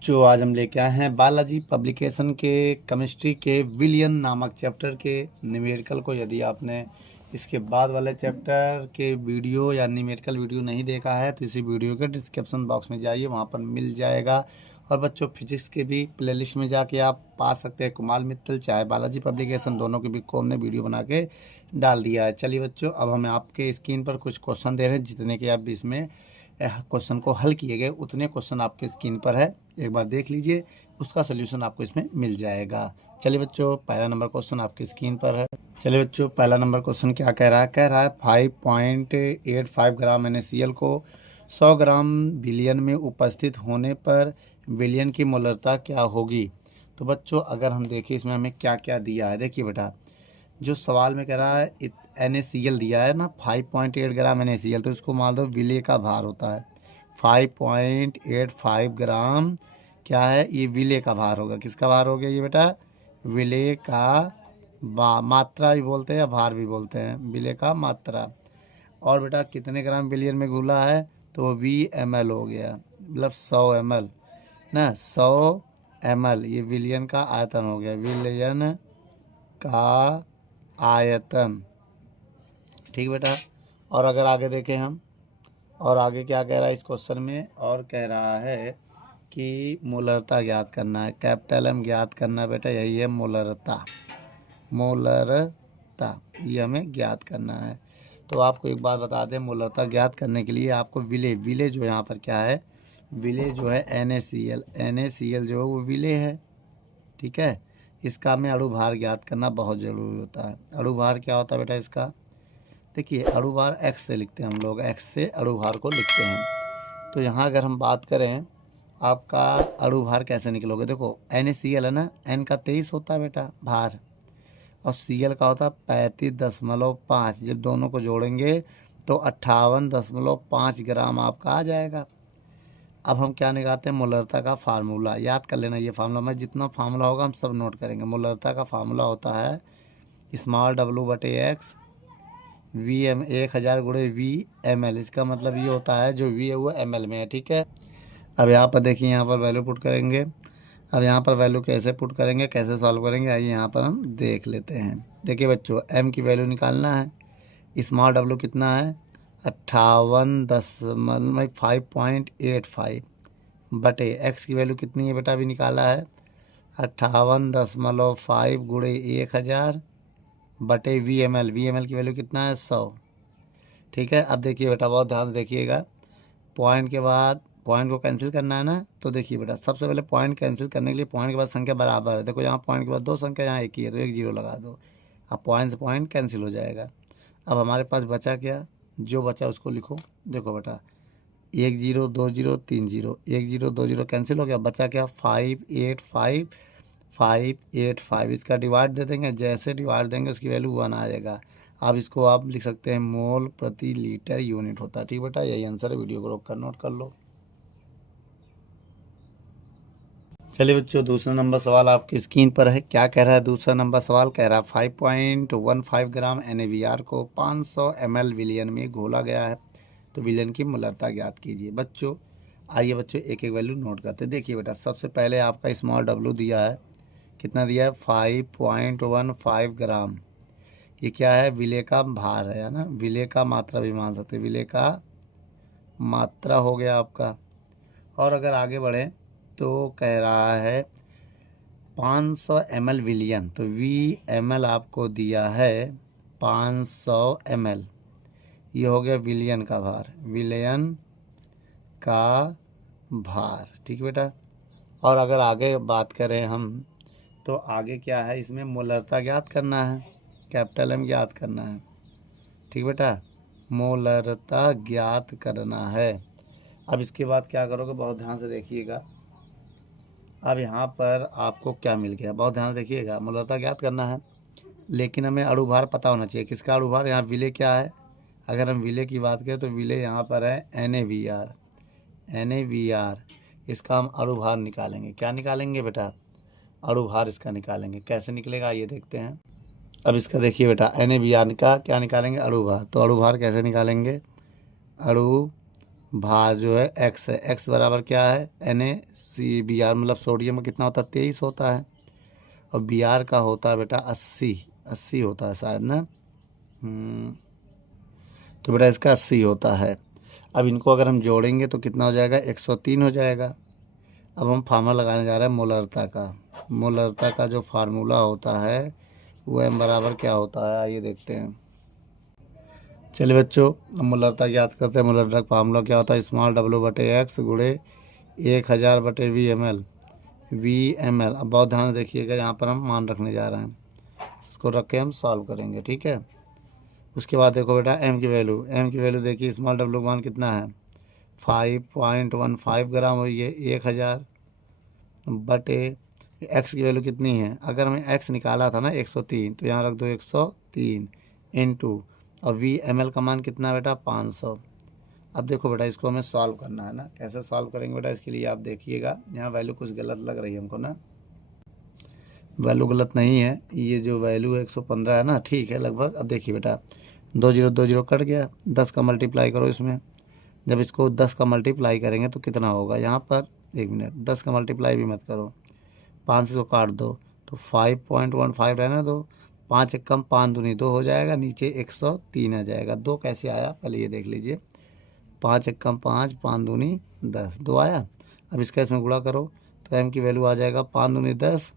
बच्चों आज हम लेके आए हैं बालाजी पब्लिकेशन के केमिस्ट्री के विलियन नामक चैप्टर के न्यूमेरिकल को। यदि आपने इसके बाद वाले चैप्टर के वीडियो या न्यूमेरिकल वीडियो नहीं देखा है तो इसी वीडियो के डिस्क्रिप्शन बॉक्स में जाइए, वहाँ पर मिल जाएगा। और बच्चों फिजिक्स के भी प्लेलिस्ट में जाके आप पा सकते हैं। कुमार मित्तल चाहे बालाजी पब्लिकेशन दोनों के भी को हमने वीडियो बना के डाल दिया है। चलिए बच्चों, अब हम आपके स्क्रीन पर कुछ क्वेश्चन दे रहे हैं, जितने कि आप इसमें क्वेश्चन को हल किए गए उतने क्वेश्चन आपके स्क्रीन पर है, एक बार देख लीजिए, उसका सोल्यूशन आपको इसमें मिल जाएगा। चलिए बच्चों, पहला नंबर क्वेश्चन आपकी स्क्रीन पर है। चलिए बच्चों, पहला नंबर क्वेश्चन क्या कह रहा है 5.85 ग्राम NaCl को 100 ग्राम विलयन में उपस्थित होने पर विलयन की मोलरता क्या होगी। तो बच्चों अगर हम देखें इसमें हमें क्या क्या दिया है, देखिए बेटा, जो सवाल में कह रहा है NaCl दिया है ना 5.8 ग्राम NaCl, तो इसको मान लो विलय का भार होता है 5.85 ग्राम। क्या है ये, विलय का भार होगा। किसका भार हो गया ये बेटा, विलय का मात्रा भी बोलते हैं या भार भी बोलते हैं, विलय का मात्रा। और बेटा कितने ग्राम विलियन में घुला है, तो VmL हो गया, मतलब 100 ml ना, 100 ml ये विलियन का आयतन हो गया, विलियन का आयतन। ठीक बेटा। और अगर आगे देखें हम, और आगे क्या कह रहा है इस क्वेश्चन में, और कह रहा है कि मोलरता ज्ञात करना है, कैपिटल M ज्ञात करना है बेटा, यही है मोलरता। मोलरता ये हमें ज्ञात करना है। तो आपको एक बात बता दें, मोलरता ज्ञात करने के लिए आपको विलय जो यहाँ पर क्या है, विलय जो है NaCl जो है वो विलय है। ठीक है, इसका हमें अणु भार ज्ञात करना बहुत ज़रूरी होता है। अणु भार क्या होता है बेटा इसका, देखिए अणु भार x से लिखते हैं हम लोग, x से अणु भार को लिखते हैं। तो यहाँ अगर हम बात करें आपका अणु भार कैसे निकलोगे, देखो NaCl है ना, N का 23 होता है बेटा भार, और Cl का होता है 35.5। जब दोनों को जोड़ेंगे तो 58.5 ग्राम आपका आ जाएगा। अब हम क्या निकालते हैं, मोलरता का फार्मूला याद कर लेना। ये फार्मूला में जितना फार्मूला होगा हम सब नोट करेंगे। मोलरता का फार्मूला होता है W/x Vm 1000 गुणे VmL। इसका मतलब ये होता है जो V है वो ml में है। ठीक है, अब यहाँ पर देखिए, यहाँ पर वैल्यू पुट करेंगे। अब यहाँ पर वैल्यू कैसे पुट करेंगे, कैसे सॉल्व करेंगे, आइए यहाँ पर हम देख लेते हैं। देखिए बच्चों, m की वैल्यू निकालना है, W कितना है 58.585 बटे x की वैल्यू कितनी है बेटा, अभी निकाला है 58.5 गुणे 1000 बटे VmL की वैल्यू कितना है 100। ठीक है, अब देखिए बेटा बहुत ध्यान से देखिएगा, पॉइंट के बाद पॉइंट को कैंसिल करना है ना, तो देखिए बेटा सबसे पहले पॉइंट कैंसिल करने के लिए पॉइंट के बाद संख्या बराबर है। देखो यहाँ पॉइंट के बाद 2 संख्या, यहाँ एक ही है तो एक 0 लगा दो। अब पॉइंट से पॉइंट कैंसिल हो जाएगा। अब हमारे पास बचा क्या, जो बचा उसको लिखो। देखो बेटा 1 0 2 0 3 0, 1 0 2 0 कैंसिल हो गया, बचा क्या 585। इसका डिवाइड दे देंगे, जैसे डिवाइड देंगे उसकी वैल्यू 1 आ जाएगा। अब इसको आप लिख सकते हैं मोल प्रति लीटर यूनिट होता है। ठीक बेटा, यही आंसर है, वीडियो को रोक कर नोट कर लो। चलिए बच्चों, दूसरा नंबर सवाल आपकी स्क्रीन पर है। क्या कह रहा है दूसरा नंबर सवाल, कह रहा है 5.15 ग्राम NaBr को 500 ml विलियन में घोला गया है, तो विलियन की मोलरता ज्ञात कीजिए। बच्चों आइए बच्चों एक एक वैल्यू नोट करते हैं। देखिए बेटा सबसे पहले आपका W दिया है, कितना दिया है 5.15 ग्राम। ये क्या है, विलय का भार है ना, विलय का मात्रा भी मान सकते हैं, विलय का मात्रा हो गया आपका। और अगर आगे बढ़ें तो कह रहा है 500 ml विलियन, तो VmL आपको दिया है 500 ml, ये हो गया विलियन का भार, विलियन का भार। ठीक बेटा। और अगर आगे बात करें हम, तो आगे क्या है, इसमें मोलरता ज्ञात करना है, कैपिटल M ज्ञात करना है। ठीक बेटा, मोलरता ज्ञात करना है। अब इसके बाद क्या करोगे, बहुत ध्यान से देखिएगा। अब यहाँ पर आपको क्या मिल गया, बहुत ध्यान से देखिएगा। मोलरता ज्ञात करना है, लेकिन हमें अणु भार पता होना चाहिए। किसका अणु भार, यहाँ विलय क्या है, अगर हम विलय की बात करें तो विलय यहाँ पर है NaBr। इसका हम अणु भार निकालेंगे। क्या निकालेंगे बेटा, अणु भार इसका निकालेंगे। कैसे निकलेगा ये देखते हैं। अब इसका देखिए बेटा NaBr का क्या निकालेंगे, अणु भार। तो अणु भार कैसे निकालेंगे, अणु भार जो है x है, x बराबर क्या है NaCl। Br मतलब सोडियम में कितना होता है 23 होता है, और Br का होता है बेटा 80 होता है शायद ना। तो बेटा इसका 80 होता है। अब इनको अगर हम जोड़ेंगे तो कितना हो जाएगा 103 हो जाएगा। अब हम फार्मूला लगाने जा रहे हैं मोलरता का। मोलरता का जो फार्मूला होता है वो m बराबर क्या होता है, आइए देखते हैं। चलिए बच्चों, अब मोलरता याद करते हैं। मोलरता का फार्मूला क्या होता है, स्मॉल W/X गुणे 1000/VmL। VmL, अब बहुत ध्यान से देखिएगा, यहाँ पर हम मान रखने जा रहे हैं, इसको रख के हम सॉल्व करेंगे, ठीक है। उसके बाद देखो बेटा m की वैल्यू देखिए, स्मॉल w मान कितना है 5.15 ग्राम हुई है 1000 बटे x की वैल्यू कितनी है, अगर हमें x निकाला था ना 103, तो यहाँ रख दो 103 इंटू, और VmL का मान कितना बेटा 500। अब देखो बेटा इसको हमें सॉल्व करना है ना, कैसे सॉल्व करेंगे बेटा, इसके लिए आप देखिएगा यहाँ वैल्यू कुछ गलत लग रही है हमको ना। वैल्यू गलत नहीं है, ये जो वैल्यू 115 है ना, ठीक है लगभग। अब देखिए बेटा 2 0 कट गया, 10 का मल्टीप्लाई करो इसमें। जब इसको 10 का मल्टीप्लाई करेंगे तो कितना होगा, यहाँ पर 1 मिनट, 10 का मल्टीप्लाई भी मत करो, 5 से इसको काट दो तो 5.15 रहना दो, 5 एक कम 5 दूनी 2 हो जाएगा, नीचे 103 आ जाएगा। 2 कैसे आया पहले ये देख लीजिए, 5 एक कम 5, 5 दूनी 10, 2 आया। अब इसका इसमें गुणा करो तो m की वैल्यू आ जाएगा 5 दूनी 10,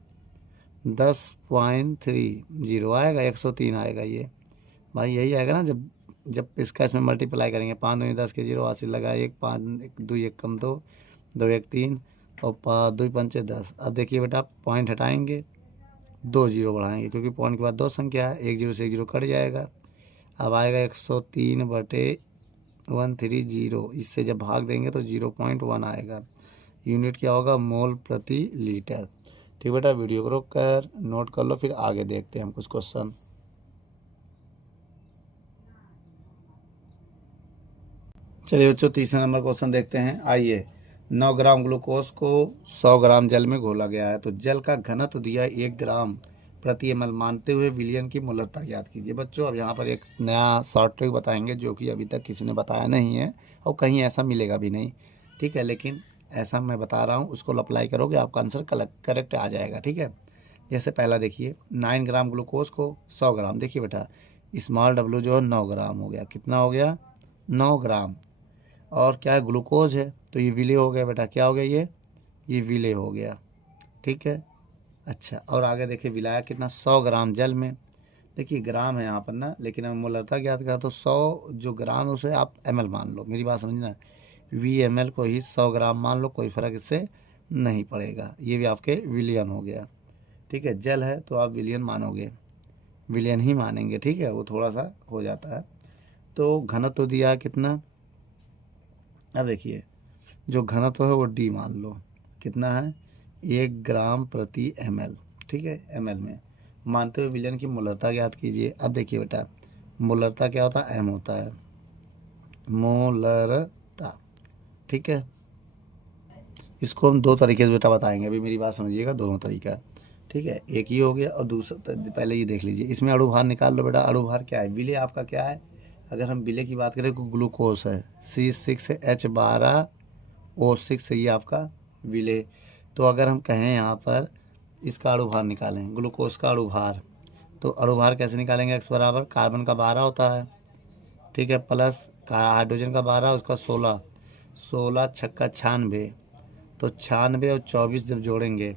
10.30 आएगा, 103 आएगा। ये भाई यही आएगा ना, जब इसका इसमें मल्टीप्लाई करेंगे, 5 दूनी 10 के 0 हासिल लगा, 1 5 1 2 1 कम 2 2 1 3 और 5 2 पंचे 10। अब देखिए बेटा पॉइंट हटाएंगे, 2 0 बढ़ाएंगे, क्योंकि पॉइंट के बाद 2 संख्या है, 1 0 से 1 0 कट जाएगा। अब आएगा 103/130, इससे जब भाग देंगे तो 0.1 आएगा। यूनिट क्या होगा, मोल प्रति लीटर। ठीक बेटा, वीडियो को रोक कर नोट कर लो, फिर आगे देखते हैं हम कुछ क्वेश्चन। चलिए बच्चों, तीसरा नंबर क्वेश्चन देखते हैं। आइए, 9 ग्राम ग्लूकोज को 100 ग्राम जल में घोला गया है, तो जल का घनत्व दिया 1 ग्राम प्रति ml मानते हुए विलयन की मोलरता ज्ञात कीजिए। बच्चों अब यहाँ पर एक नया शॉर्ट ट्रिक बताएंगे जो कि अभी तक किसी ने बताया नहीं है और कहीं ऐसा मिलेगा भी नहीं, ठीक है, लेकिन ऐसा मैं बता रहा हूँ, उसको अप्लाई करोगे आपका आंसर करेक्ट आ जाएगा, ठीक है। जैसे पहला देखिए, 9 ग्राम ग्लूकोज को 100 ग्राम, देखिए बेटा स्मॉल w जो है 9 ग्राम हो गया, कितना हो गया 9 ग्राम, और क्या है ग्लूकोज है तो ये विले हो गया बेटा, क्या हो गया ये विले हो गया, ठीक है। अच्छा, और आगे देखिए विलाया कितना 100 ग्राम जल में, देखिए ग्राम है यहाँ पर ना, लेकिन हमें मोलरता ज्ञात करा तो 100 जो ग्राम है उसे आप ml मान लो, मेरी बात समझना, VmL को ही 100 ग्राम मान लो, कोई फ़र्क इससे नहीं पड़ेगा, ये भी आपके विलियन हो गया, ठीक है। जल है तो आप विलियन मानोगे, विलियन ही मानेंगे, ठीक है, वो थोड़ा सा हो जाता है। तो घनत्व तो दिया कितना, अब देखिए जो घनत्व है वो D मान लो, कितना है 1 ग्राम प्रति ml, ठीक है, ml में मानते हुए विलयन की मोलरता ज्ञात कीजिए। अब देखिए बेटा मोलरता क्या होता है, m होता है मोलरता, ठीक है। इसको हम 2 तरीके से बेटा बताएंगे, अभी मेरी बात समझिएगा, दोनों तरीका, ठीक है। एक ये हो गया और दूसरा पहले ये देख लीजिए, इसमें अणुभार निकाल लो बेटा। अणुभार क्या है, विलय आपका क्या है, अगर हम विलय की बात करें तो ग्लूकोज है C6H12O6 ये आपका विलय। तो अगर हम कहें यहाँ पर इसका अणुभार निकालें, ग्लूकोज का अणुभार, तो अणुभार कैसे निकालेंगे, x बराबर कार्बन का 12 होता है, ठीक है, प्लस हाइड्रोजन का 12, उसका 16, 16 छक्का 96, तो 96 और 24 जब जोड़ेंगे,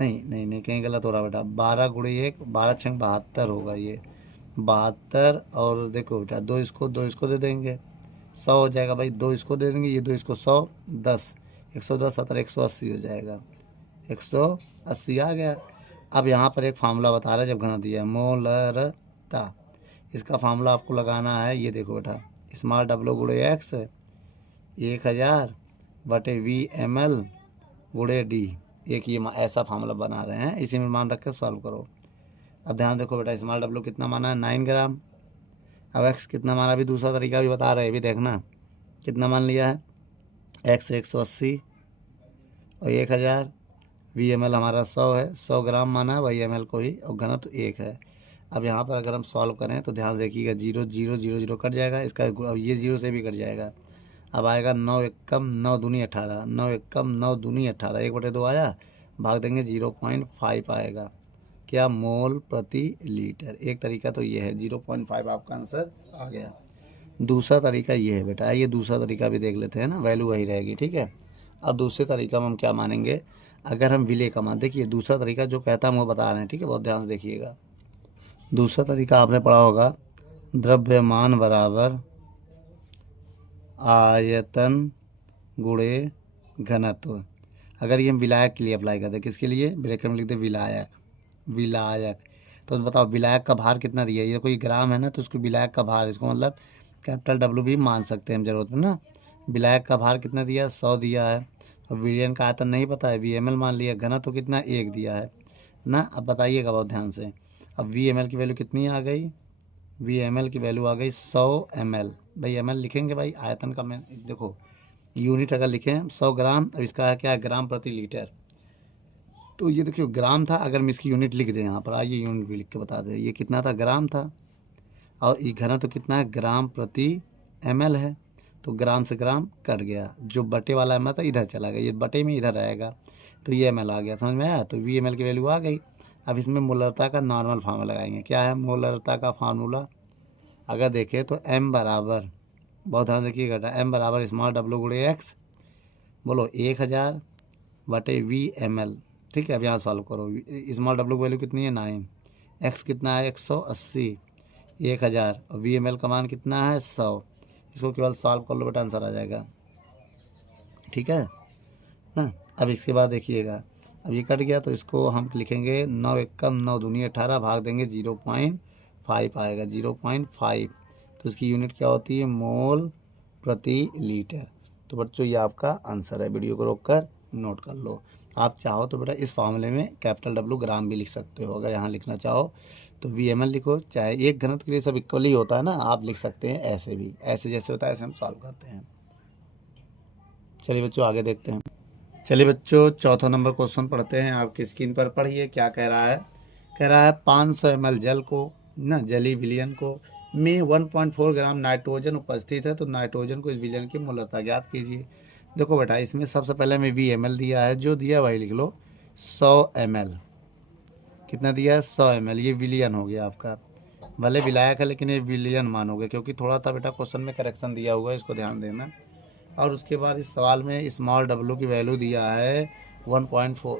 नहीं नहीं नहीं कहीं गलत हो रहा बेटा, 12 गुणे 1, 12 छंग 72 होगा, ये 72, और देखो बेटा 2 इसको दे देंगे, 100 हो जाएगा भाई, 2 इसको दे देंगे, ये 2 इसको 100, 10, 110 17 180 हो जाएगा, 180 आ गया। अब यहाँ पर एक फार्मूला बता रहा है जब घनत्व दिया है मोलरता, इसका फार्मूला आपको लगाना है, ये देखो बेटा स्मॉल w गुणे x 1000/VmL गुणे D, एक ये ऐसा फार्मूला बना रहे हैं, इसी में मान रख के सॉल्व करो। अब ध्यान देखो बेटा स्मॉल w कितना माना है 9 ग्राम, अब x कितना माना, अभी दूसरा तरीका भी बता रहे हैं, अभी देखना कितना मान लिया है, x 180 और 1000, VmL हमारा 100 है, 100 ग्राम माना है वही ml को ही, और घनत्व 1 है। अब यहाँ पर अगर हम सॉल्व करें तो ध्यान देखिएगा 0 0 0 0 कट जाएगा, इसका ये 0 से भी कट जाएगा। अब आएगा 9 एकम 9 दूनी 18, 9 एकम 9 दूनी 18, 1/2 आया, भाग देंगे 0.5 आएगा, क्या मोल प्रति लीटर। एक तरीका तो ये है, 0.5 आपका आंसर आ गया। दूसरा तरीका ये है बेटा, ये दूसरा तरीका भी देख लेते हैं ना, वैल्यू वही रहेगी, ठीक है। अब दूसरे तरीका में हम क्या मानेंगे, अगर हम विलेय का मान, देखिए दूसरा तरीका जो कहता है हम वो बता रहे हैं, ठीक है, बहुत ध्यान से देखिएगा। दूसरा तरीका आपने पढ़ा होगा, द्रव्यमान बराबर आयतन गुणे घनत्व। अगर ये हम विलायक के लिए अप्लाई करते हैं, किसके लिए, ब्रैकेट में लिखते हैं विलायक, विलायक। तो बताओ विलायक का भार कितना दिया है, ये कोई ग्राम है ना, तो उसको विलायक का भार, इसको मतलब कैपिटल डब्ल्यू भी मान सकते हैं हम जरूरत में ना। विलायक का भार कितना दिया, 100 दिया है, और विलियन का आयतन नहीं पता है, VML मान लिया, घनत्व तो कितना 1 दिया है ना। अब बताइएगा बहुत ध्यान से, अब VML की वैल्यू कितनी आ गई, VML की वैल्यू आ गई 100 ml। भाई ml लिखेंगे भाई, आयतन का मैं देखो यूनिट अगर लिखें 100 ग्राम, अब इसका क्या है ग्राम प्रति लीटर, तो ये देखियो ग्राम था, अगर हम इसकी यूनिट लिख दें यहाँ पर, आइए यूनिट भी लिख के बता दें, ये कितना था, ग्राम था, और ये घनत्व तो कितना है, ग्राम प्रति ml है, तो ग्राम से ग्राम कट गया, जो बटे वाला ml था इधर चला गया, ये बटे में इधर आएगा, तो ये ml आ गया, समझ में आया, तो VML की वैल्यू आ गई। अब इसमें मोलरता का नॉर्मल फार्मूला लगाएंगे, क्या है मोलरता का फार्मूला, अगर देखें तो m बराबर, बहुत ध्यान देखिएगा, m बराबर स्मॉल w गुणे x, बोलो 1000 बटे VML, ठीक है। अब यहाँ सॉल्व करो, स्मॉल w की वैल्यू कितनी है 9, x कितना है 180, 1000, और VML का मान कितना है 100, इसको केवल सॉल्व कर लो बेटा, आंसर आ जाएगा, ठीक है ना। अब इसके बाद देखिएगा, अब ये कट गया, तो इसको हम लिखेंगे 9 एकम 9 दूनी 18, भाग देंगे 0.5 आएगा, 0.5, तो इसकी यूनिट क्या होती है, मोल प्रति लीटर। तो बच्चों ये आपका आंसर है, वीडियो को रोककर नोट कर लो। आप चाहो तो बेटा इस फॉर्मूले में कैपिटल W ग्राम भी लिख सकते हो, अगर यहाँ लिखना चाहो तो VML लिखो, चाहे एक घनत्व के लिए सब इक्वली होता है ना, आप लिख सकते हैं ऐसे भी, ऐसे जैसे होता है ऐसे हम सॉल्व करते हैं। चलिए बच्चों आगे देखते हैं। चलिए बच्चों चौथा नंबर क्वेश्चन पढ़ते हैं, आपकी स्क्रीन पर पढ़िए क्या कह रहा है। कह रहा है 500 ml जल को ना, जली विलयन को में 1.4 ग्राम नाइट्रोजन उपस्थित है, तो नाइट्रोजन को इस विलयन की मोलरता ज्ञात कीजिए। देखो बेटा इसमें सबसे पहले हमें VML दिया है, जो दिया वही लिख लो, 100 ml, कितना दिया है 100 ml, ये विलियन हो गया आपका, भले विलायक है लेकिन ये विलियन मानोगे, क्योंकि थोड़ा सा बेटा क्वेश्चन में करेक्शन दिया हुआ है, इसको ध्यान देना। और उसके बाद इस सवाल में स्मॉल w की वैल्यू दिया है 1.4।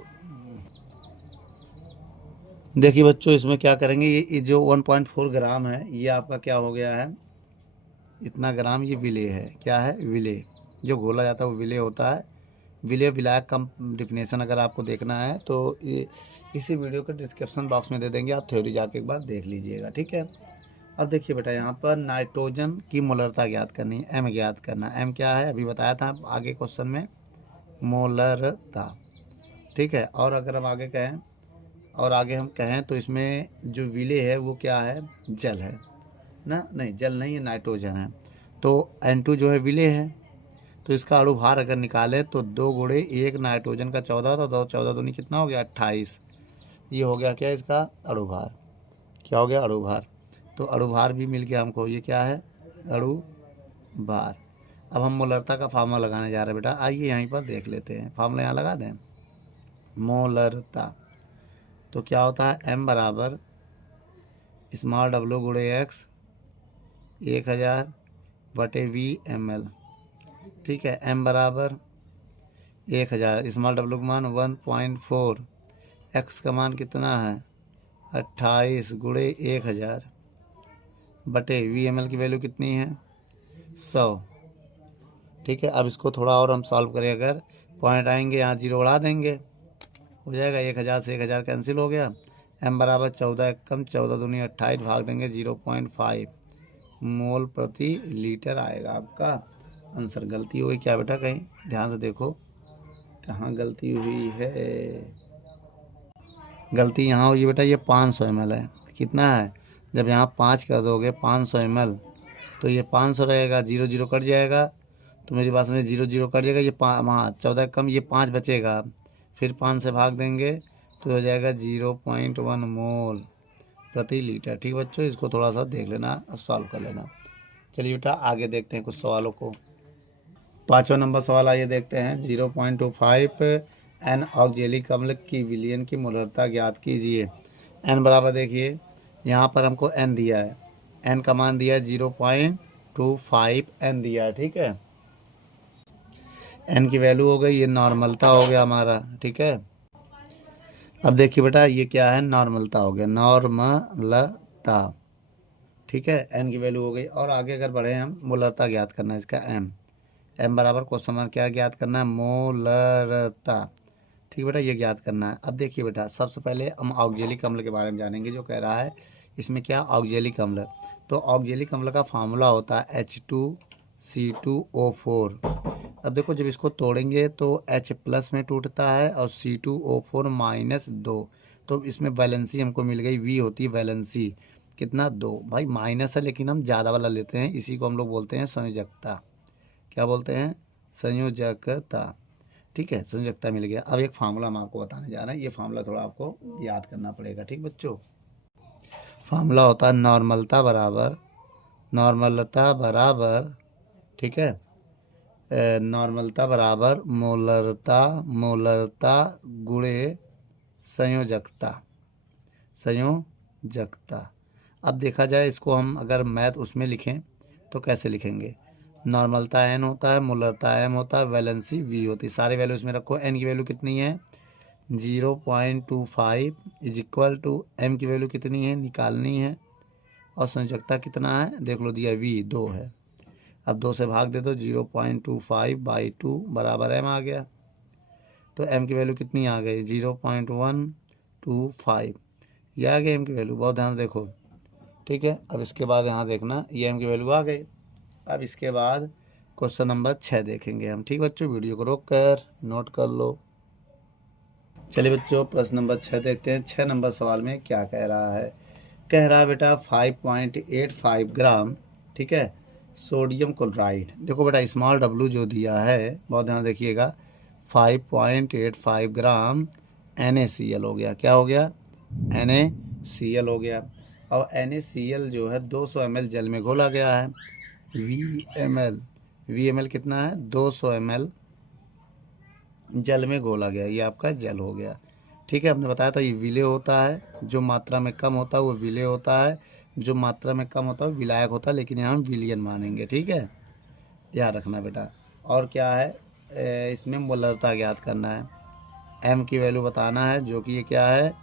देखिए बच्चों इसमें क्या करेंगे, ये जो 1.4 ग्राम है ये आपका क्या हो गया है, इतना ग्राम ये विलेय है, क्या है विलेय, जो घोला जाता है वो विलेय होता है। विलेय विलायक का डिफिनेशन अगर आपको देखना है तो ये इसी वीडियो के डिस्क्रिप्शन बॉक्स में दे देंगे, आप थ्योरी जाके एक बार देख लीजिएगा, ठीक है। अब देखिए बेटा यहाँ पर नाइट्रोजन की मोलरता ज्ञात करनी है, m ज्ञात करना, m क्या है अभी बताया था आगे क्वेश्चन में, मोलरता, ठीक है। और अगर हम आगे कहें, और आगे हम कहें तो इसमें जो विलेय है वो क्या है, जल है ना, नहीं जल नहीं है, नाइट्रोजन है, तो N2 जो है विलेय है, तो इसका अणुभार अगर निकालें तो 2 गुणे 1 नाइट्रोजन का 14, तो 14 दूनी कितना हो गया 28, ये हो गया क्या इसका अणुभार, क्या हो गया अणुभार, तो अणुभार भी मिल गया हमको, ये क्या है अणुभार। अब हम मोलरता का फार्मूला लगाने जा रहे हैं बेटा, आइए यहीं पर देख लेते हैं, फार्मूला यहाँ लगा दें, मोलरता तो क्या होता है m बराबर स्मॉल w गुणे x 1000 बटे VML, ठीक है। m बराबर 1000, स्मॉल w का मान 1.4, x का मान कितना है 28 गुणे 1000 बटे VML की वैल्यू कितनी है 100, ठीक है। अब इसको थोड़ा और हम सॉल्व करें, अगर पॉइंट आएंगे यहाँ 0 बढ़ा देंगे, हो जाएगा 1000 से 1000 कैंसिल हो गया, m बराबर 14 एकम 14 दूनी 28, भाग देंगे 0.5 मोल प्रति लीटर आएगा आपका आंसर। गलती हो गई क्या बेटा, कहीं ध्यान से देखो कहाँ गलती हुई है, गलती यहाँ हुई बेटा, ये 500 ml है, कितना है, जब यहाँ 5 कर दोगे 500 ml तो ये 500 रहेगा, 0 0 कट जाएगा, तो मेरी बात में 0 0 कट जाएगा, ये हाँ 14 कम ये 5 बचेगा, फिर 5 से भाग देंगे तो हो जाएगा 0.1 मोल प्रति लीटर, ठीक बच्चों, इसको थोड़ा सा देख लेना और सॉल्व कर लेना। चलिए बेटा आगे देखते हैं कुछ सवालों को। पाँचवा नंबर सवाल आइए देखते हैं। 0.25 एन ऑक्जेलिक अम्ल की विलयन की मोलरता ज्ञात कीजिए। एन बराबर देखिए यहाँ पर हमको एन दिया है, एन का मान दिया है 0.25 एन दिया है, ठीक है। एन की वैल्यू हो गई, ये नॉर्मलता हो गया हमारा, ठीक है। अब देखिए बेटा ये क्या है, नॉर्मलता हो गया, नॉर्मलता, ठीक है। एन की वैल्यू हो गई और आगे अगर बढ़े हम मोलरता ज्ञात करना है इसका एम, एम बराबर क्वेश्चन मार्क क्या ज्ञात करना है, मोलरता, ठीक बेटा ये ज्ञात करना है। अब देखिए बेटा सबसे पहले हम ऑक्जेलिक अम्ल के बारे में जानेंगे। जो कह रहा है इसमें क्या ऑक्जेलिक अम्ल, तो ऑक्जेलिक अम्ल का फार्मूला होता है H2C2O4। अब देखो जब इसको तोड़ेंगे तो H प्लस में टूटता है और C2O4 -2, तो इसमें वैलेंसी हमको मिल गई, V होती है वैलेंसी कितना 2, भाई माइनस है लेकिन हम ज़्यादा वाला लेते हैं, इसी को हम लोग बोलते हैं संयोजकता। क्या बोलते हैं, संयोजकता, ठीक है, संयोजकता मिल गया। अब एक फार्मूला हम आपको बताने जा रहे हैं, ये फार्मूला थोड़ा आपको याद करना पड़ेगा, ठीक बच्चों। फार्मूला होता है नॉर्मलता बराबर, ठीक है, नॉर्मलता बराबर मोलरता गुणे संयोजकता। अब देखा जाए इसको हम अगर मैथ उसमें लिखें तो कैसे लिखेंगे, नॉर्मलता एन होता है, मोलरता एम होता है, वैलेंसी वी होती है, सारे वैल्यू इसमें रखो। एन की वैल्यू कितनी है 0.25 इज इक्वल टू एम की वैल्यू कितनी है निकालनी है, और संयोजकता कितना है देख लो दिया वी 2 है। अब 2 से भाग दे दो, 0.25/2 बराबर एम आ गया, तो एम की वैल्यू कितनी आ गई 0.125, ये आ गई एम की वैल्यू, बहुत ध्यान से देखो, ठीक है। अब इसके बाद यहाँ देखना ये एम की वैल्यू आ गई। अब इसके बाद क्वेश्चन नंबर 6 देखेंगे हम, ठीक बच्चों, वीडियो को रोक कर नोट कर लो। चलिए बच्चों प्रश्न नंबर 6 देखते हैं। 6 नंबर सवाल में क्या कह रहा है, कह रहा है बेटा 5.85 ग्राम, ठीक है, सोडियम क्लोराइड। देखो बेटा स्मॉल डब्लू जो दिया है बहुत ध्यान देखिएगा, 5.85 ग्राम NaCl हो गया, क्या हो गया NaCl हो गया। और NaCl जो है 200 ml जल में घोला गया है, VmL कितना है 200 ml जल में घोला गया, ये आपका जल हो गया, ठीक है। हमने बताया था ये विलेय होता है, जो मात्रा में कम होता है वो विलेय होता है, जो मात्रा में कम होता है वो विलायक होता है, लेकिन यहाँ हम विलियन मानेंगे, ठीक है, याद रखना बेटा। और क्या है इसमें मोलरता ज्ञात करना है, एम की वैल्यू बताना है, जो कि ये क्या है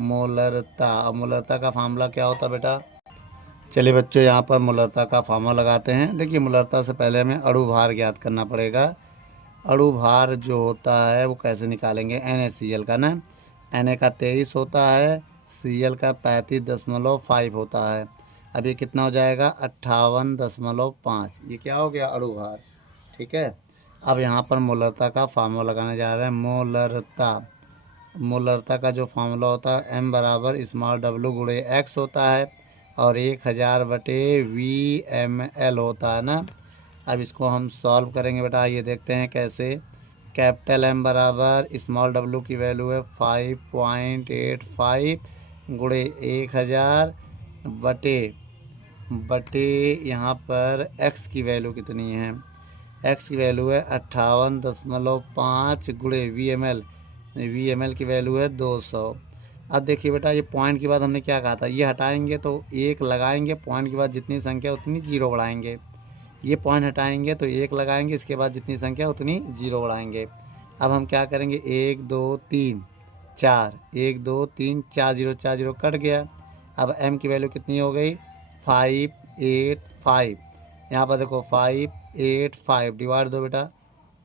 मोलरता। अब मोलरता का फार्मूला क्या होता है बेटा, चलिए बच्चों यहाँ पर मोलरता का फार्मूला लगाते हैं। देखिए मोलरता से पहले हमें अणु भार ज्ञात करना पड़ेगा। अणु भार जो होता है वो कैसे निकालेंगे, NaCl का ना, Na का 23 होता है, Cl का 35.5 होता है। अब ये कितना हो जाएगा 58.5, ये क्या हो गया अणु भार, ठीक है। अब यहाँ पर मोलरता का फार्मूला लगाने जा रहे हैं। मोलरता का जो फार्मूला होता है m बराबर स्मॉल w गुणे x होता है, और 1000/VmL होता है ना। अब इसको हम सॉल्व करेंगे बेटा, ये देखते हैं कैसे। कैपिटल M बराबर स्मॉल w की वैल्यू है 5.85 गुणे 1000 बटे यहाँ पर x की वैल्यू कितनी है, x की वैल्यू है 58.5 गुणे VmL की वैल्यू है 200। अब देखिए बेटा ये पॉइंट के बाद हमने क्या कहा था, ये हटाएंगे तो 1 लगाएंगे, पॉइंट के बाद जितनी संख्या उतनी 0 बढ़ाएंगे, ये पॉइंट हटाएंगे तो 1 लगाएंगे, इसके बाद जितनी संख्या उतनी 0 बढ़ाएंगे। अब हम क्या करेंगे 1 2 3 4, 1 2 3 4 0 कट गया। अब m की वैल्यू कितनी हो गई 585, यहाँ पर देखो 585 डिवाइड दो बेटा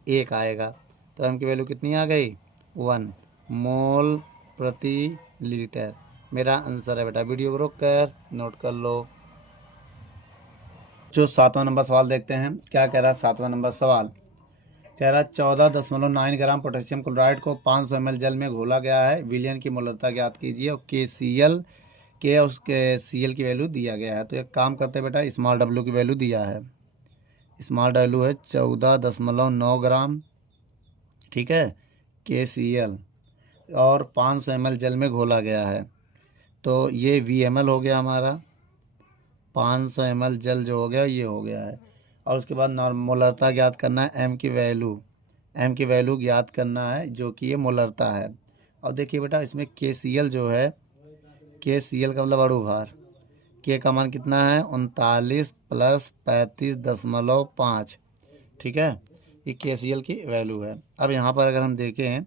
1 आएगा, तो m की वैल्यू कितनी आ गई 1 मोल प्रति लीटर, मेरा आंसर है बेटा। वीडियो को रोक कर नोट कर लो। जो 7वां नंबर सवाल देखते हैं, क्या कह रहा है 7वां नंबर सवाल, कह रहा है 14.9 ग्राम पोटेशियम क्लोराइड को 500 ml जल में घोला गया है, विलयन की मोलरता ज्ञात कीजिए, और उसके Cl की वैल्यू दिया गया है। तो एक काम करते हैं बेटा, स्मॉल w की वैल्यू दिया है, स्मॉल w है 14.9 ग्राम, ठीक है, KCl, और 500 ml जल में घोला गया है, तो ये VmL हो गया हमारा, 500 ml जल जो हो गया ये हो गया है। और उसके बाद मोलरता ज्ञात करना है, एम की वैल्यू ज्ञात करना है जो कि ये मोलरता है। और देखिए बेटा इसमें KCl जो है, KCl का मतलब अणु भार, के का मान कितना है 39 + 35.5, ठीक है, ये KCl की वैल्यू है। अब यहाँ पर अगर हम देखें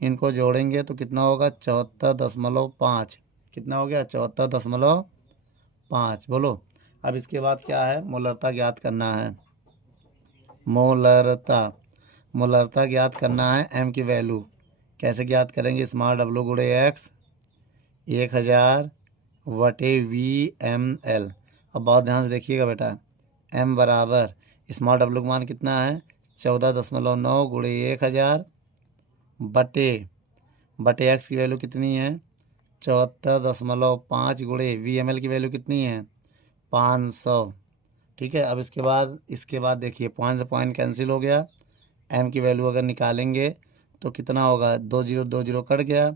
इनको जोड़ेंगे तो कितना होगा 74.5, कितना हो गया 74.5, बोलो। अब इसके बाद क्या है, मोलरता ज्ञात करना है, मोलरता ज्ञात करना है, एम की वैल्यू कैसे ज्ञात करेंगे, स्मॉल W गुणे एक्स 1000/VmL। अब बहुत ध्यान से देखिएगा बेटा, m बराबर स्मॉल W का मान कितना है 14.9 गुणे 1000 बटे एक्स की वैल्यू कितनी है 74.5 गुणे VmL की वैल्यू कितनी है 500, ठीक है। अब इसके बाद देखिए पॉइंट से पॉइंट कैंसिल हो गया, m की वैल्यू अगर निकालेंगे तो कितना होगा, 2 0 कट गया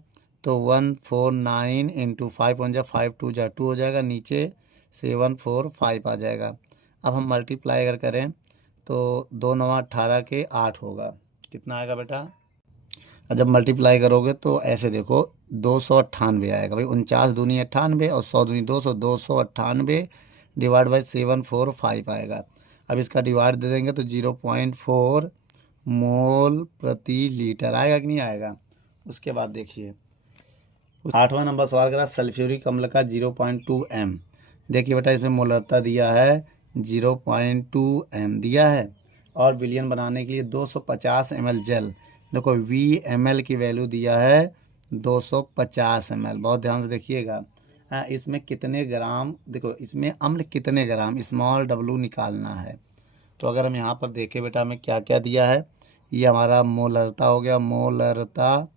तो 149 × 5 × 5 2 2 हो जाएगा, नीचे 745 आ जाएगा। अब हम मल्टीप्लाई अगर करें तो 2 9 18 के 8 होगा, कितना आएगा बेटा, और जब मल्टीप्लाई करोगे तो ऐसे देखो 298 आएगा भाई, 49 दूनी 98 और 100 दूनी 200, 298 डिवाइड बाई 745 आएगा। अब इसका डिवाइड दे देंगे तो 0.4 मोल प्रति लीटर आएगा कि नहीं आएगा। उसके बाद देखिए 8वां नंबर सवाल करा, सल्फ्यूरिक अम्ल का 0.2 m। देखिए बेटा इसमें मोलरता दिया है 0.2 m दिया है, और विलियन बनाने के लिए 250 ml जल, देखो VmL की वैल्यू दिया है 250 ml। बहुत ध्यान से देखिएगा, हाँ इसमें कितने ग्राम, देखो इसमें अम्ल कितने ग्राम स्मॉल W निकालना है। तो अगर हम यहाँ पर देखें बेटा हमें क्या क्या दिया है, ये हमारा मोलरता हो गया, मोलरता,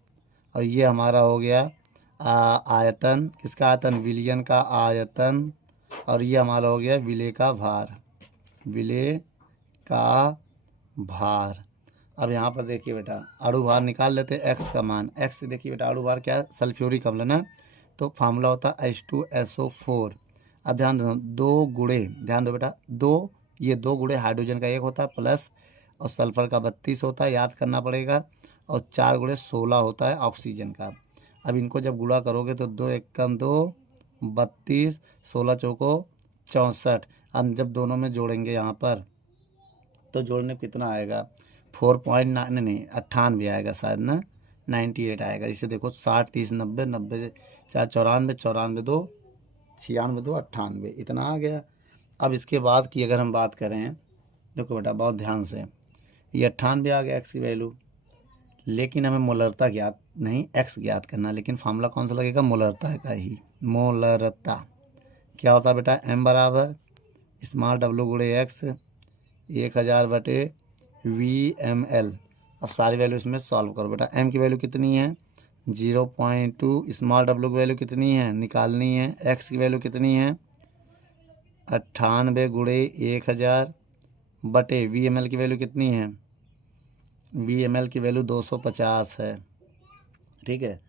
और ये हमारा हो गया आयतन, किसका आयतन, विलियन का आयतन, और ये हमारा हो गया विले का भार। अब यहाँ पर देखिए बेटा अणु भार निकाल लेते हैं, एक्स का मान, एक्स देखिए बेटा अणु भार क्या है, सल्फ्यूरिक अम्ल ना, तो फार्मूला होता है H2SO4। अब ध्यान दो, ध्यान दो बेटा, ये 2 गुणे हाइड्रोजन का 1 होता है प्लस, और सल्फर का 32 होता है, याद करना पड़ेगा, और 4 गुणे 16 होता है ऑक्सीजन का। अब इनको जब गुणा करोगे तो 2 एकम 2 32, 16 चौको 64। हम जब दोनों में जोड़ेंगे यहाँ पर तो जोड़ने कितना आएगा 4.9 नहीं 98 आएगा शायद ना, 98 आएगा। इसे देखो 60 30 90 90 4 94 94 2 96 2 98, इतना आ गया। अब इसके बाद की अगर हम बात करें, देखो बेटा बहुत ध्यान से, ये 98 आ गया एक्स की वैल्यू, लेकिन हमें मोलरता ज्ञात नहीं एक्स ज्ञात करना, लेकिन फार्मूला कौन सा लगेगा, मोलरता का ही। मोलरता क्या होता है बेटा, m बराबर स्मॉल W गुणे एक्स 1000/VmL। अब सारी वैल्यू इसमें सॉल्व करो बेटा, m की वैल्यू कितनी है 0.2, स्मॉल W की वैल्यू कितनी है निकालनी है, x की वैल्यू कितनी है 98 गुणे 1000 VmL की वैल्यू कितनी है, VmL की वैल्यू 250 है, ठीक है।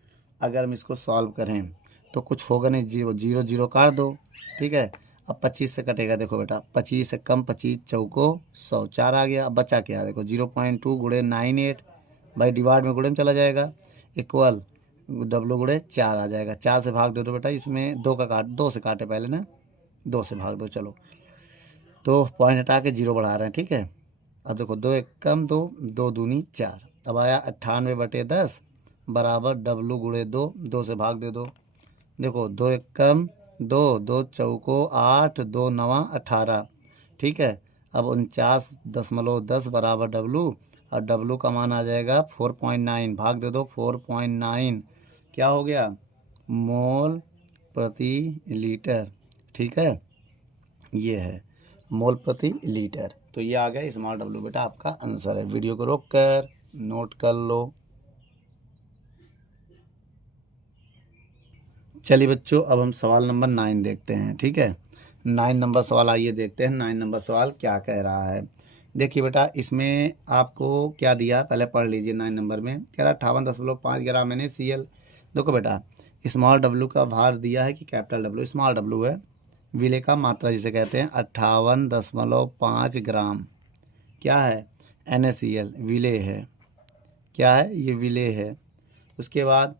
अगर हम इसको सॉल्व करें तो कुछ होगा नहीं, 0 0 0 काट दो, ठीक है। अब 25 से कटेगा, देखो बेटा 25 से कम 25 चौको 100, 4 आ गया। अब बचा क्या, देखो 0.2 गुणे 98 भाई, डिवाइड में गुणे में चला जाएगा, इक्वल W गुणे 4 आ जाएगा, 4 से भाग दे दो बेटा, इसमें 2 से काटे पहले ना, 2 से भाग दो, चलो तो पॉइंट हटा के 0 बढ़ा रहे हैं, ठीक है। अब देखो 2 एकम 2 2 दूनी 4, अब आया 98/10 बराबर W गुणे 2, 2 से भाग दे दो, देखो 2 एकम 2 2 चौको 8 2 9 18, ठीक है। अब 49.10 बराबर W, और W का मान आ जाएगा 4.9, भाग दे दो 4.9, क्या हो गया मोल प्रति लीटर, ठीक है, ये है मोल प्रति लीटर। तो ये आ गया स्मॉल W बेटा आपका आंसर है। वीडियो को रोक कर नोट कर लो। चलिए बच्चों अब हम सवाल नंबर 9 देखते हैं, ठीक है। 9 नंबर सवाल आइए देखते हैं 9 नंबर सवाल क्या कह रहा है। देखिए बेटा इसमें आपको क्या दिया पहले पढ़ लीजिए। 9 नंबर में कह रहा 58.5 ग्राम NaCl। देखो बेटा स्मॉल W का भार दिया है कि कैपिटल W, स्मॉल W है, विले का मात्रा जिसे कहते हैं 58.5 ग्राम, क्या है, NaCl विलेय है। क्या है ये, विलेय है। उसके बाद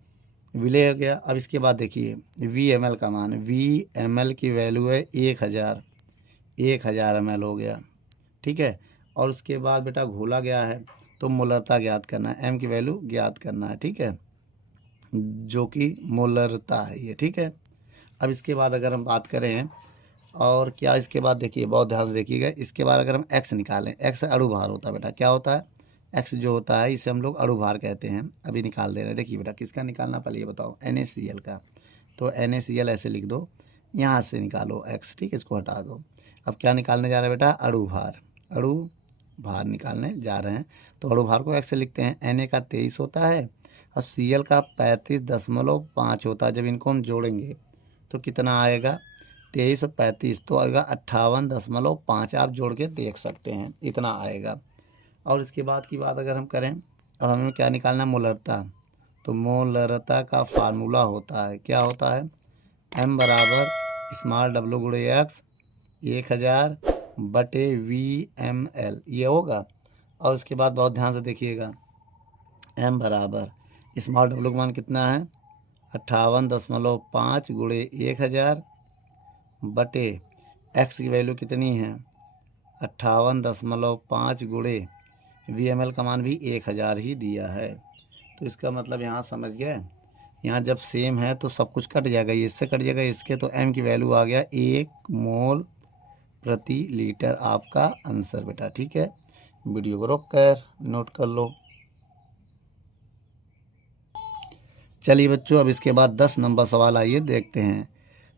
विलेय हो गया। अब इसके बाद देखिए VmL का मान, VmL की वैल्यू है 1000 ml हो गया, ठीक है। और उसके बाद बेटा घोला गया है तो मोलरता ज्ञात करना है, M की वैल्यू ज्ञात करना है, ठीक है, जो कि मोलरता है ये, ठीक है। अब इसके बाद अगर हम बात करें और क्या, इसके बाद देखिए बहुत ध्यान से देखिएगा, इसके बाद अगर हम एक्स निकालें, एक्स अणु भार होता है बेटा, क्या होता है, एक्स जो होता है इसे हम लोग अणु भार कहते हैं। अभी निकाल दे रहे हैं, देखिए बेटा किसका निकालना, पहले ये बताओ, NaCl का। तो NaCl ऐसे लिख दो, यहाँ से निकालो एक्स, ठीक है, इसको हटा दो। अब क्या निकालने जा रहे हैं बेटा, अणु भार, अणु भार निकालने जा रहे हैं। तो अणु भार को एक्स से लिखते हैं, Na का 23 होता है और Cl का 35.5 होता है। जब इनको हम जोड़ेंगे तो कितना आएगा, 23 और 35 तो आएगा 58.5। आप जोड़ के देख सकते हैं, इतना आएगा। और इसके बाद की बात अगर हम करें, अब हमें क्या निकालना है, मोलरता। तो मोलरता का फार्मूला होता है, क्या होता है, M बराबर स्मॉल W गुणे एक्स 1000 बटे VmL, ये होगा। और उसके बाद बहुत ध्यान से देखिएगा, M बराबर स्मॉल W का मान कितना है, 58.5 गुणे 1000 बटे एक्स की वैल्यू कितनी है, 58.5 गुणे VmL का मान भी 1000 ही दिया है। तो इसका मतलब यहाँ समझ गए, यहाँ जब सेम है तो सब कुछ कट जाएगा, ये इससे कट जाएगा इसके, तो M की वैल्यू आ गया 1 मोल प्रति लीटर, आपका आंसर बेटा, ठीक है। वीडियो को रोक कर नोट कर लो। चलिए बच्चों, अब इसके बाद 10 नंबर सवाल आइए देखते हैं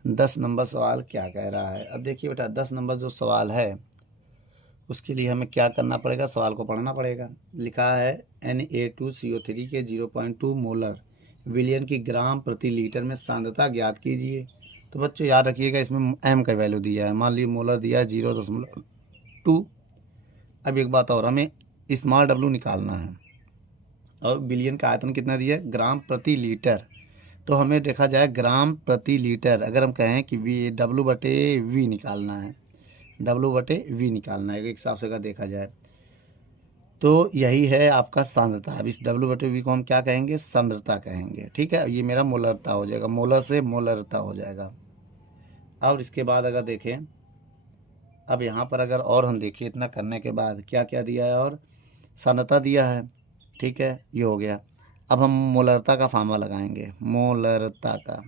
10 नंबर सवाल क्या कह रहा है। अब देखिए बेटा 10 नंबर जो सवाल है उसके लिए हमें क्या करना पड़ेगा, सवाल को पढ़ना पड़ेगा। लिखा है Na2CO3 के 0.2 मोलर विलियन की ग्राम प्रति लीटर में सांद्रता ज्ञात कीजिए। तो बच्चों याद रखिएगा, इसमें M का वैल्यू दिया है, मान लीजिए मोलर दिया है 0.2। अब एक बात और, हमें स्मॉल W निकालना है और बिलियन का आयतन कितना दिया है, ग्राम प्रति लीटर। तो हमें देखा जाए ग्राम प्रति लीटर, अगर हम कहें कि W/V निकालना है, W/V निकालना है, एक हिसाब से अगर देखा जाए तो यही है आपका सांद्रता। अब इस W/V को हम क्या कहेंगे, सांद्रता कहेंगे, ठीक है। ये मेरा मोलरता हो जाएगा, मोलर से मोलरता हो जाएगा। और इसके बाद अगर देखें, अब यहाँ पर अगर और हम देखिए, इतना करने के बाद क्या क्या दिया है, और सांद्रता दिया है, ठीक है, ये हो गया। अब हम मोलरता का फार्मूला लगाएंगे। मोलरता का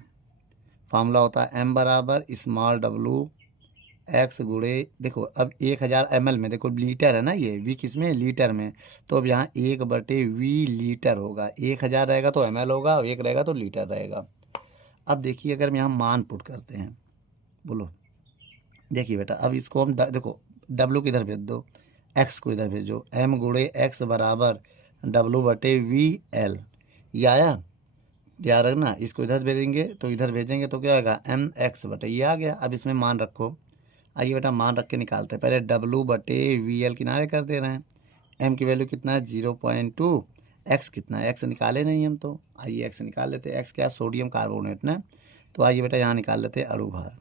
फार्मूला होता है M बराबर स्मॉल W एक्स गुणे, देखो अब 1000 ml में, देखो लीटर है ना, ये V किस में, लीटर में। तो अब यहाँ 1/V लीटर होगा, 1000 रहेगा तो ml होगा और 1 रहेगा तो लीटर रहेगा। अब देखिए अगर हम यहाँ मान पुट करते हैं, बोलो, देखिए बेटा अब इसको हम देखो W को इधर भेज दो, X को इधर भेजो, M गुणे X बराबर W/VL, ये आया, याद रखना। इसको इधर भेजेंगे तो इधर भेजेंगे तो क्या आएगा, MX बटे, ये आ गया। अब इसमें मान रखो, आइए बेटा मान रख के निकालते हैं। पहले W/VL किनारे कर दे रहे हैं। M की वैल्यू कितना है 0.2, X कितना है, X निकाले नहीं हम, तो आइए X निकाल लेते हैं। X क्या है, सोडियम कार्बोनेट ना। तो आइए बेटा यहाँ निकाल लेते हैं अणु भार,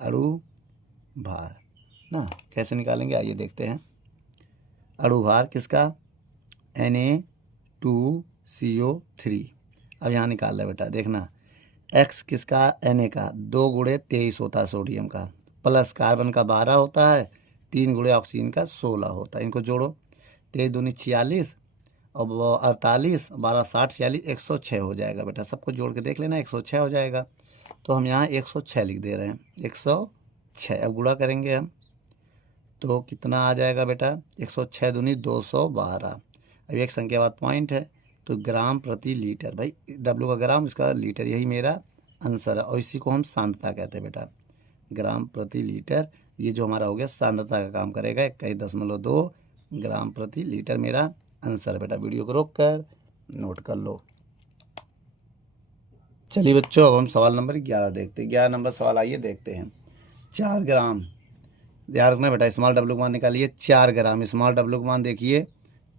अणु भार ना, कैसे निकालेंगे आइए देखते हैं। अणु भार किसका, Na2CO3। अब यहाँ निकाल ले बेटा, देखना X किसका, Na का 2 गुणे 23 होता है सोडियम का, प्लस कार्बन का 12 होता है, 3 गुणे ऑक्सीजन का 16 होता है। इनको जोड़ो, 23 दूनी 46 और 48, 12 60 46 106 हो जाएगा बेटा। सबको जोड़ के देख लेना, 106 हो जाएगा। तो हम यहाँ 106 लिख दे रहे हैं, 106। अब गुणा करेंगे हम तो कितना आ जाएगा बेटा, 106 दूनी 212। अब एक संख्या बाद पॉइंट है, तो ग्राम प्रति लीटर, भाई W का ग्राम, इसका लीटर, यही मेरा आंसर है। और इसी को हम सांद्रता कहते हैं बेटा, ग्राम प्रति लीटर। ये जो हमारा हो गया सांद्रता का काम करेगा, 21.2 ग्राम प्रति लीटर मेरा आंसर है बेटा। वीडियो को रोक कर नोट कर लो। चलिए बच्चों, अब हम सवाल नंबर 11 देखते हैं। 11 नंबर सवाल आइए देखते हैं। 4 ग्राम, ध्यान रखना बेटा, स्मॉल W का मान निकालिए, 4 ग्राम, स्मॉल W का मान देखिए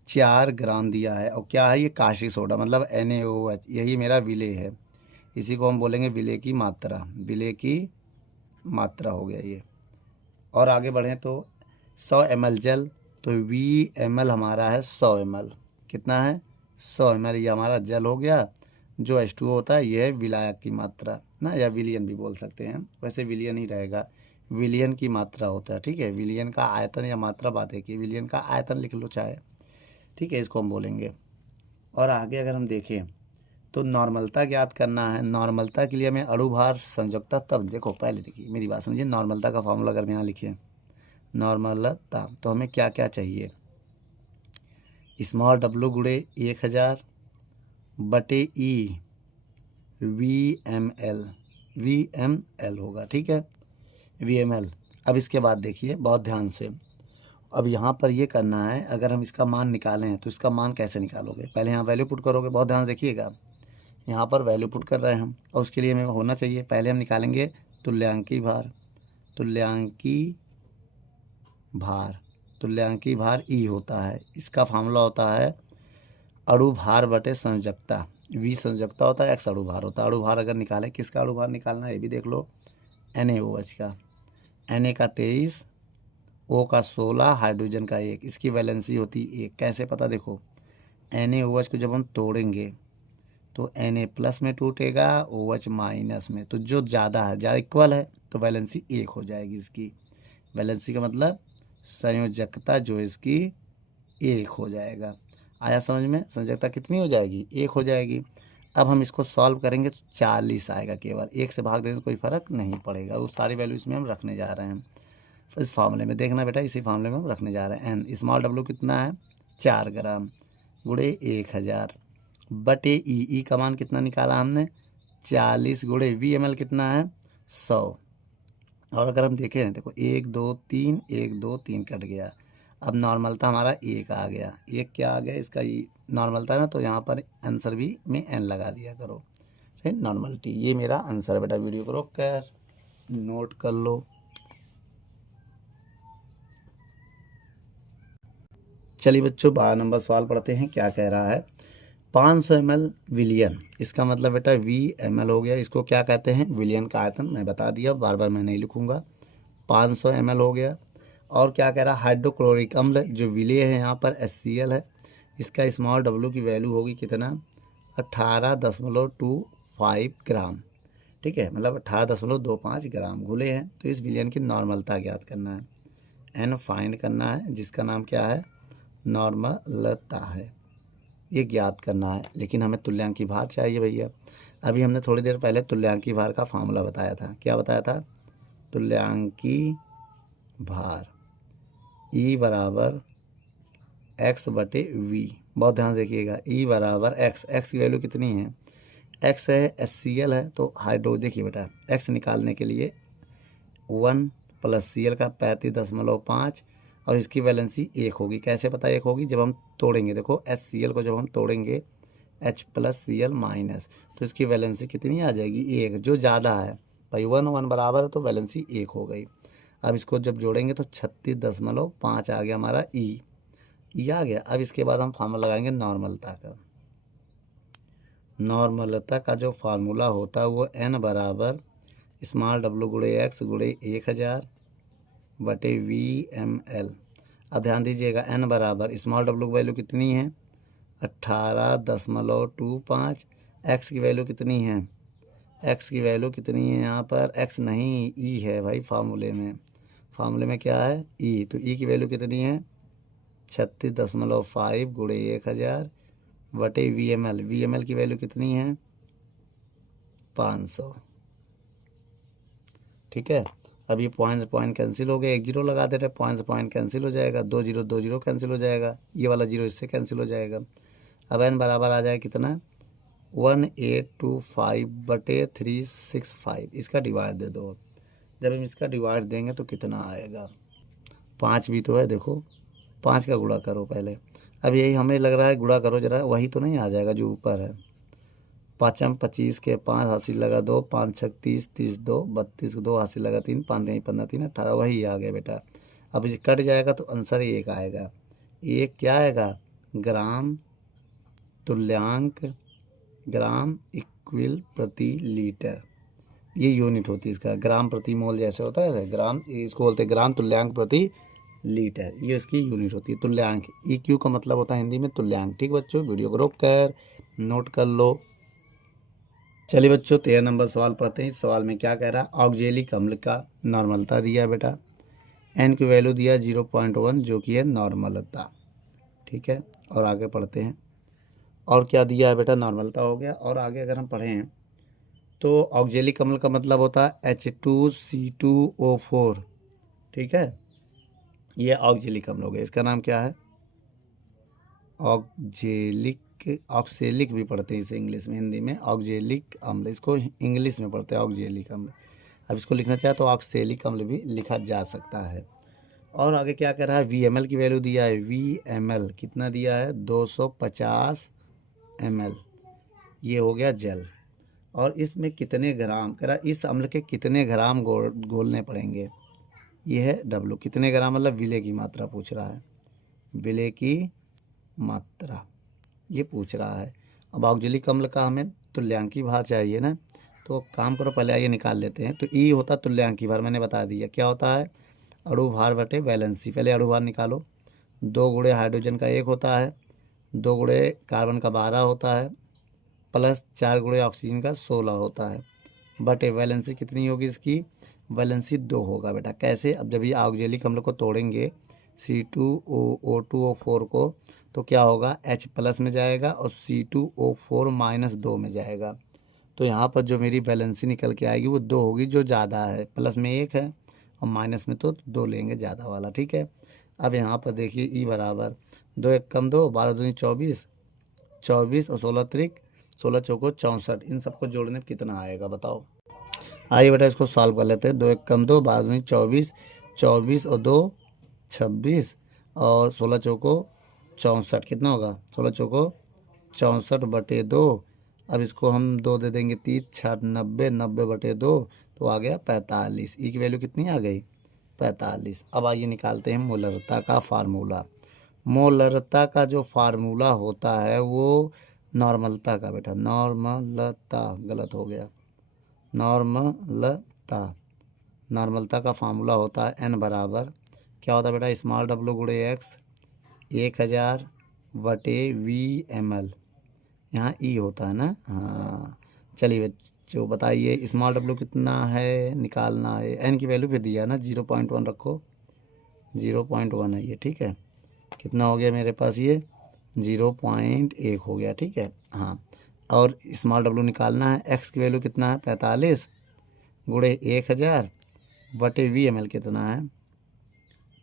4 ग्राम दिया है। और क्या है ये, कास्टिक सोडा, मतलब NaOH, यही मेरा विलेय है। इसी को हम बोलेंगे विलेय की मात्रा, विलेय की मात्रा हो गया ये। और आगे बढ़ें तो 100 ml जल, तो VmL हमारा है 100 ml। कितना है? 100 ml। ये हमारा जल हो गया। जो H2O होता है ये है विलायक की मात्रा ना, या विलियन भी बोल सकते हैं, वैसे विलियन ही रहेगा। विलियन की मात्रा होता है, ठीक है। विलियन का आयतन या मात्रा बात है कि विलियन का आयतन लिख लो चाहे, ठीक है, इसको हम बोलेंगे। और आगे अगर हम देखें तो नॉर्मलता ज्ञात करना है। नॉर्मलता के लिए हमें अणुभार संयोजकता, तब देखो पहले देखिए मेरी बात समझिए, नॉर्मलता का फॉर्मूला अगर हम यहाँ लिखें नॉर्मलता, तो हमें क्या क्या चाहिए? स्मॉल डब्लू गुणे 1000 बटे ई VmL होगा, ठीक है, VmL। अब इसके बाद देखिए बहुत ध्यान से, अब यहाँ पर ये करना है, अगर हम इसका मान निकालें तो इसका मान कैसे निकालोगे? पहले यहाँ वैल्यू पुट करोगे, बहुत ध्यान से देखिएगा, यहाँ पर वैल्यू पुट कर रहे हैं हम, और उसके लिए हमें होना चाहिए, पहले हम निकालेंगे तुल्यांकी भार। तुल्यांकी भार ई होता है, इसका फार्मूला होता है अणु भार बटे संयोजकता। V संयोजकता होता है, X अणु भार होता है। अणु भार अगर निकालें, किसका अणु भार निकालना है ये भी देख लो, NaOH का। Na का 23, O का 16, हाइड्रोजन का 1, इसकी वैलेंसी होती 1। कैसे पता? देखो NaOH को जब हम तोड़ेंगे तो Na प्लस में टूटेगा, OH माइनस में, तो जो ज़्यादा है, ज़्यादा इक्वल है, तो वैलेंसी 1 हो जाएगी। इसकी वैलेंसी का मतलब संयोजकता जो इसकी 1 हो जाएगा। आया समझ में? संयोजकता कितनी हो जाएगी? 1 हो जाएगी। अब हम इसको सॉल्व करेंगे तो 40 आएगा केवल, 1 से भाग देने से कोई फ़र्क नहीं पड़ेगा। वो सारी वैल्यू इसमें हम रखने जा रहे हैं, इस फार्मूले में। देखना बेटा, इसी फार्मूले में हम रखने जा रहे हैं। N स्मॉल डब्लू कितना है? 4 ग्राम गुणे 1000 बटे ई का मान कितना निकाला हमने? 40 गुणे VmL कितना है? 100। और अगर हम देखें, देखो 1 2 3, 1 2 3 कट गया। अब नॉर्मलता हमारा 1 आ गया। 1 क्या आ गया? इसका नॉर्मलता ना, तो यहाँ पर आंसर भी में N लगा दिया करो, फिर नॉर्मलिटी। ये मेरा आंसर बेटा, वीडियो को रोक कर नोट कर लो। चलिए बच्चों 12 नंबर सवाल पढ़ते हैं, क्या कह रहा है? 500 ml विलियन, इसका मतलब बेटा VmL हो गया। इसको क्या कहते हैं? विलियन का आयतन मैं बता दिया, बार बार मैं नहीं लिखूंगा। 500 ml हो गया। और क्या कह रहा है? हाइड्रोक्लोरिक अम्ल जो विलेय है यहाँ पर HCl है, इसका स्मॉल डब्लू की वैल्यू होगी कितना? 18.25 ग्राम, ठीक है, मतलब 18.25 ग्राम घुले हैं। तो इस विलियन की नॉर्मलता ज्ञात करना है, N फाइंड करना है, जिसका नाम क्या है? नॉर्मलता है, ये ज्ञात करना है। लेकिन हमें तुल्यांकी भार चाहिए भैया। अभी हमने थोड़ी देर पहले तुल्यांकी भार का फार्मूला बताया था। क्या बताया था? तुल्यांकी भार E बराबर X बटे V। बहुत ध्यान से देखिएगा, E बराबर X, X की वैल्यू कितनी है? X है HCl है, तो हाइड्रो, देखिए बेटा X निकालने के लिए 1 प्लस Cl का 35.5, और इसकी वैलेंसी 1 होगी। कैसे पता 1 होगी? जब हम तोड़ेंगे, देखो HCl को जब हम तोड़ेंगे H प्लस Cl माइनस, तो इसकी वैलेंसी कितनी आ जाएगी? 1। जो ज़्यादा है भाई, 1 1 बराबर है, तो वैलेंसी 1 हो गई। अब इसको जब जोड़ेंगे तो 36.5 आ गया हमारा ई आ गया। अब इसके बाद हम फार्मूला लगाएंगे नॉर्मलता का। नॉर्मलता का जो फार्मूला होता है वो N बराबर स्मॉल डब्लू गुणे X गुणे 1000 बटे VmL। अब ध्यान दीजिएगा, N बराबर स्मॉल डब्लू की वैल्यू कितनी है? 18.25। X की वैल्यू कितनी है? X की वैल्यू कितनी है यहाँ पर? X नहीं, E है भाई फार्मूले में। फार्मूले में क्या है? E। तो E की वैल्यू कितनी है? 36.5 गुणे 1000 बटे VmL। VmL की वैल्यू कितनी है? 500, ठीक है। अब ये पॉइंट पॉइंट कैंसिल हो गए, 1 0 लगा दे रहे, पॉइंट कैंसिल हो जाएगा, 2 0 कैंसिल हो जाएगा, ये वाला 0 इससे कैंसिल हो जाएगा। अब N बराबर आ जाए कितना? 1825 बटे 365। इसका डिवाइड दे दो। जब हम इसका डिवाइड देंगे तो कितना आएगा? 5 भी तो है, देखो 5 का गुणा करो पहले। अब यही हमें लग रहा है, गुणा करो जरा, वही तो नहीं आ जाएगा जो ऊपर है। 5 25 के 5 हासिल लगा 2, 5 6 30, 30 2 32 2 हासिल लगा 3, 5 नहीं 15 3 18, वही आ गया बेटा। अब इसे कट जाएगा तो आंसर 1 आएगा। 1 क्या आएगा? ग्राम तुल्यांक, ग्राम इक्विल प्रति लीटर, ये यूनिट होती है इसका। ग्राम प्रति मोल जैसे होता है, ग्राम, इसको बोलते हैं ग्राम तुल्यांक प्रति लीटर, ये उसकी यूनिट होती है तुल्यांक। EQ का मतलब होता है हिंदी में तुल्यांक। ठीक बच्चों, वीडियो को रोक कर नोट कर लो। चलिए बच्चों 13 नंबर सवाल पढ़ते हैं। इस सवाल में क्या कह रहा है, ऑक्जेलिक अम्ल का नॉर्मलता दिया है बेटा, एन की वैल्यू दिया 0.1 जो कि है नॉर्मलता। ठीक है, और आगे पढ़ते हैं। और क्या दिया है बेटा, नॉर्मलता हो गया। और आगे अगर हम पढ़ें तो ऑक्जेलिक अम्ल का मतलब होता है H2C2O4। ठीक है, ये ऑक्जेलिक अम्ल हो गया। इसका नाम क्या है, ऑक्जेलिक, ऑक्सेलिक भी पढ़ते हैं इसे इंग्लिश में, हिंदी में ऑक्जेलिक अम्ल, इसको इंग्लिश में पढ़ते हैं ऑक्जेलिक अम्ल। अब इसको लिखना चाहे तो ऑक्सेलिक अम्ल भी लिखा जा सकता है। और आगे क्या कह रहा है, VML की वैल्यू दिया है, VML कितना दिया है, 250 ml, ये हो गया जल। और इसमें कितने ग्राम कह रहा है, इस अम्ल के कितने ग्राम घोलने पड़ेंगे, ये है W, कितने ग्राम मतलब विलेय की मात्रा पूछ रहा है, विलेय की मात्रा ये पूछ रहा है। अब ऑक्जेलिक अम्ल का हमें तुल्यांकी भार चाहिए ना, तो काम करो पहले आइए निकाल लेते हैं। तो E होता तुल्यांकी भार, मैंने बता दिया क्या होता है, अणु भार बटे वैलेंसी। पहले अणु भार निकालो, 2 गुणे हाइड्रोजन का 1 होता है, 2 गुणे कार्बन का 12 होता है, प्लस 4 गुणे ऑक्सीजन का 16 होता है, बटे वैलेंसी कितनी होगी इसकी, वैलेंसी 2 होगा बेटा। कैसे, अब जब ये ऑक्जेलिक अम्ल को तोड़ेंगे C2O4 को, तो क्या होगा, H प्लस में जाएगा और C2O4 माइनस 2 में जाएगा। तो यहाँ पर जो मेरी वैलेंसी निकल के आएगी वो 2 होगी, जो ज़्यादा है, प्लस में 1 है और माइनस में तो 2 लेंगे ज़्यादा वाला। ठीक है, अब यहाँ पर देखिए E बराबर 2 1 कम 2, 12 दूनी 24, 24 और 16 त्रिक 16 चौको 64, इन सबको जोड़ने में कितना आएगा बताओ। आइए बेटा इसको सॉल्व कर लेते हैं। 2 1 कम 2, 12 दूनी 24, 24 और 2 26 और 16 चौको 64, कितना होगा, 16 चौको 64 बटे 2। अब इसको हम 2 दे देंगे, 30 6 90, 90 बटे 2 तो आ गया 45। ई की वैल्यू कितनी आ गई, 45। अब आइए निकालते हैं मोलरता का फार्मूला। मोलरता का जो फार्मूला होता है वो नॉर्मलता का बेटा, नॉर्मलता गलत हो गया, नॉर्मलता, नॉर्मलता का फार्मूला होता है N बराबर क्या होता है बेटा, स्मॉल W गुणे X 1000 बटे VML, यहाँ E होता है ना। हाँ चलिए बच्चों बताइए स्मॉल W कितना है, निकालना है। N की वैल्यू फिर दिया ना, 0.1 रखो, 0.1 है ये। ठीक है, कितना हो गया मेरे पास ये, 0.1 हो गया। ठीक है, हाँ, और स्मॉल W निकालना है। X की वैल्यू कितना है, 45 गुणे 1000 बटे VML कितना है,